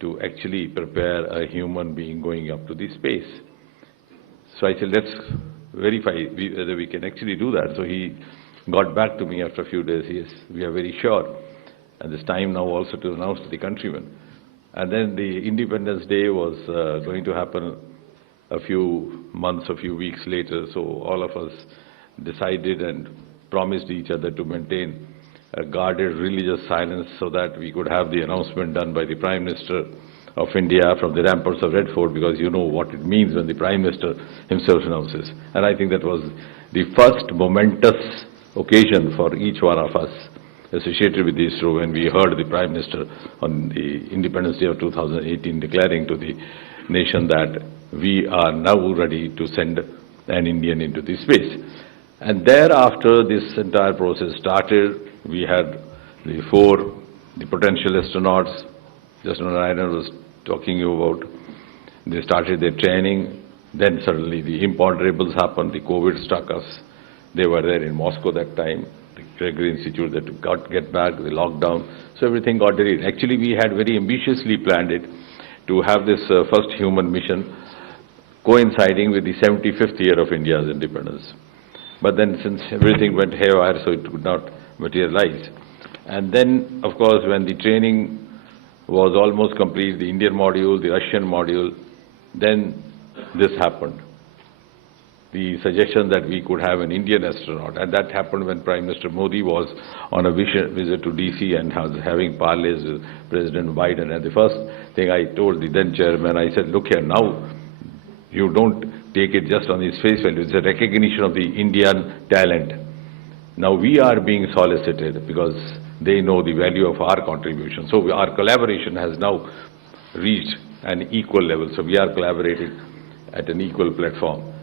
to actually prepare a human being going up to the space. So I said, let's verify whether we can actually do that. So he got back to me after a few days. Yes, we are very sure. And it's time now also to announce to the countrymen. And then the Independence Day was going to happen a few months, a few weeks later. So all of us decided and promised each other to maintain a guarded religious silence so that we could have the announcement done by the Prime Minister of India from the ramparts of Red Fort, because you know what it means when the Prime Minister himself announces. And I think that was the first momentous occasion for each one of us associated with ISRO when we heard the Prime Minister on the Independence Day of 2018 declaring to the nation that we are now ready to send an Indian into the space. And thereafter this entire process started. We had the potential astronauts, just Narayanan was talking about. They started their training. Then suddenly the imponderables happened. The COVID struck us. They were there in Moscow that time. The Gregory Institute that got to get back, the lockdown. So everything got delayed. Actually, we had very ambitiously planned it to have this first human mission coinciding with the 75th year of India's independence. But then since everything went haywire, so it could not materialize. And then, of course, when the training was almost complete, the Indian module, the Russian module, then this happened. The suggestion that we could have an Indian astronaut, and that happened when Prime Minister Modi was on a visit to DC and was having parleys with President Biden. And the first thing I told the then chairman, I said, look here, now you don't take it just on its face value. It's a recognition of the Indian talent. Now we are being solicited because they know the value of our contribution. So our collaboration has now reached an equal level. So we are collaborating at an equal platform.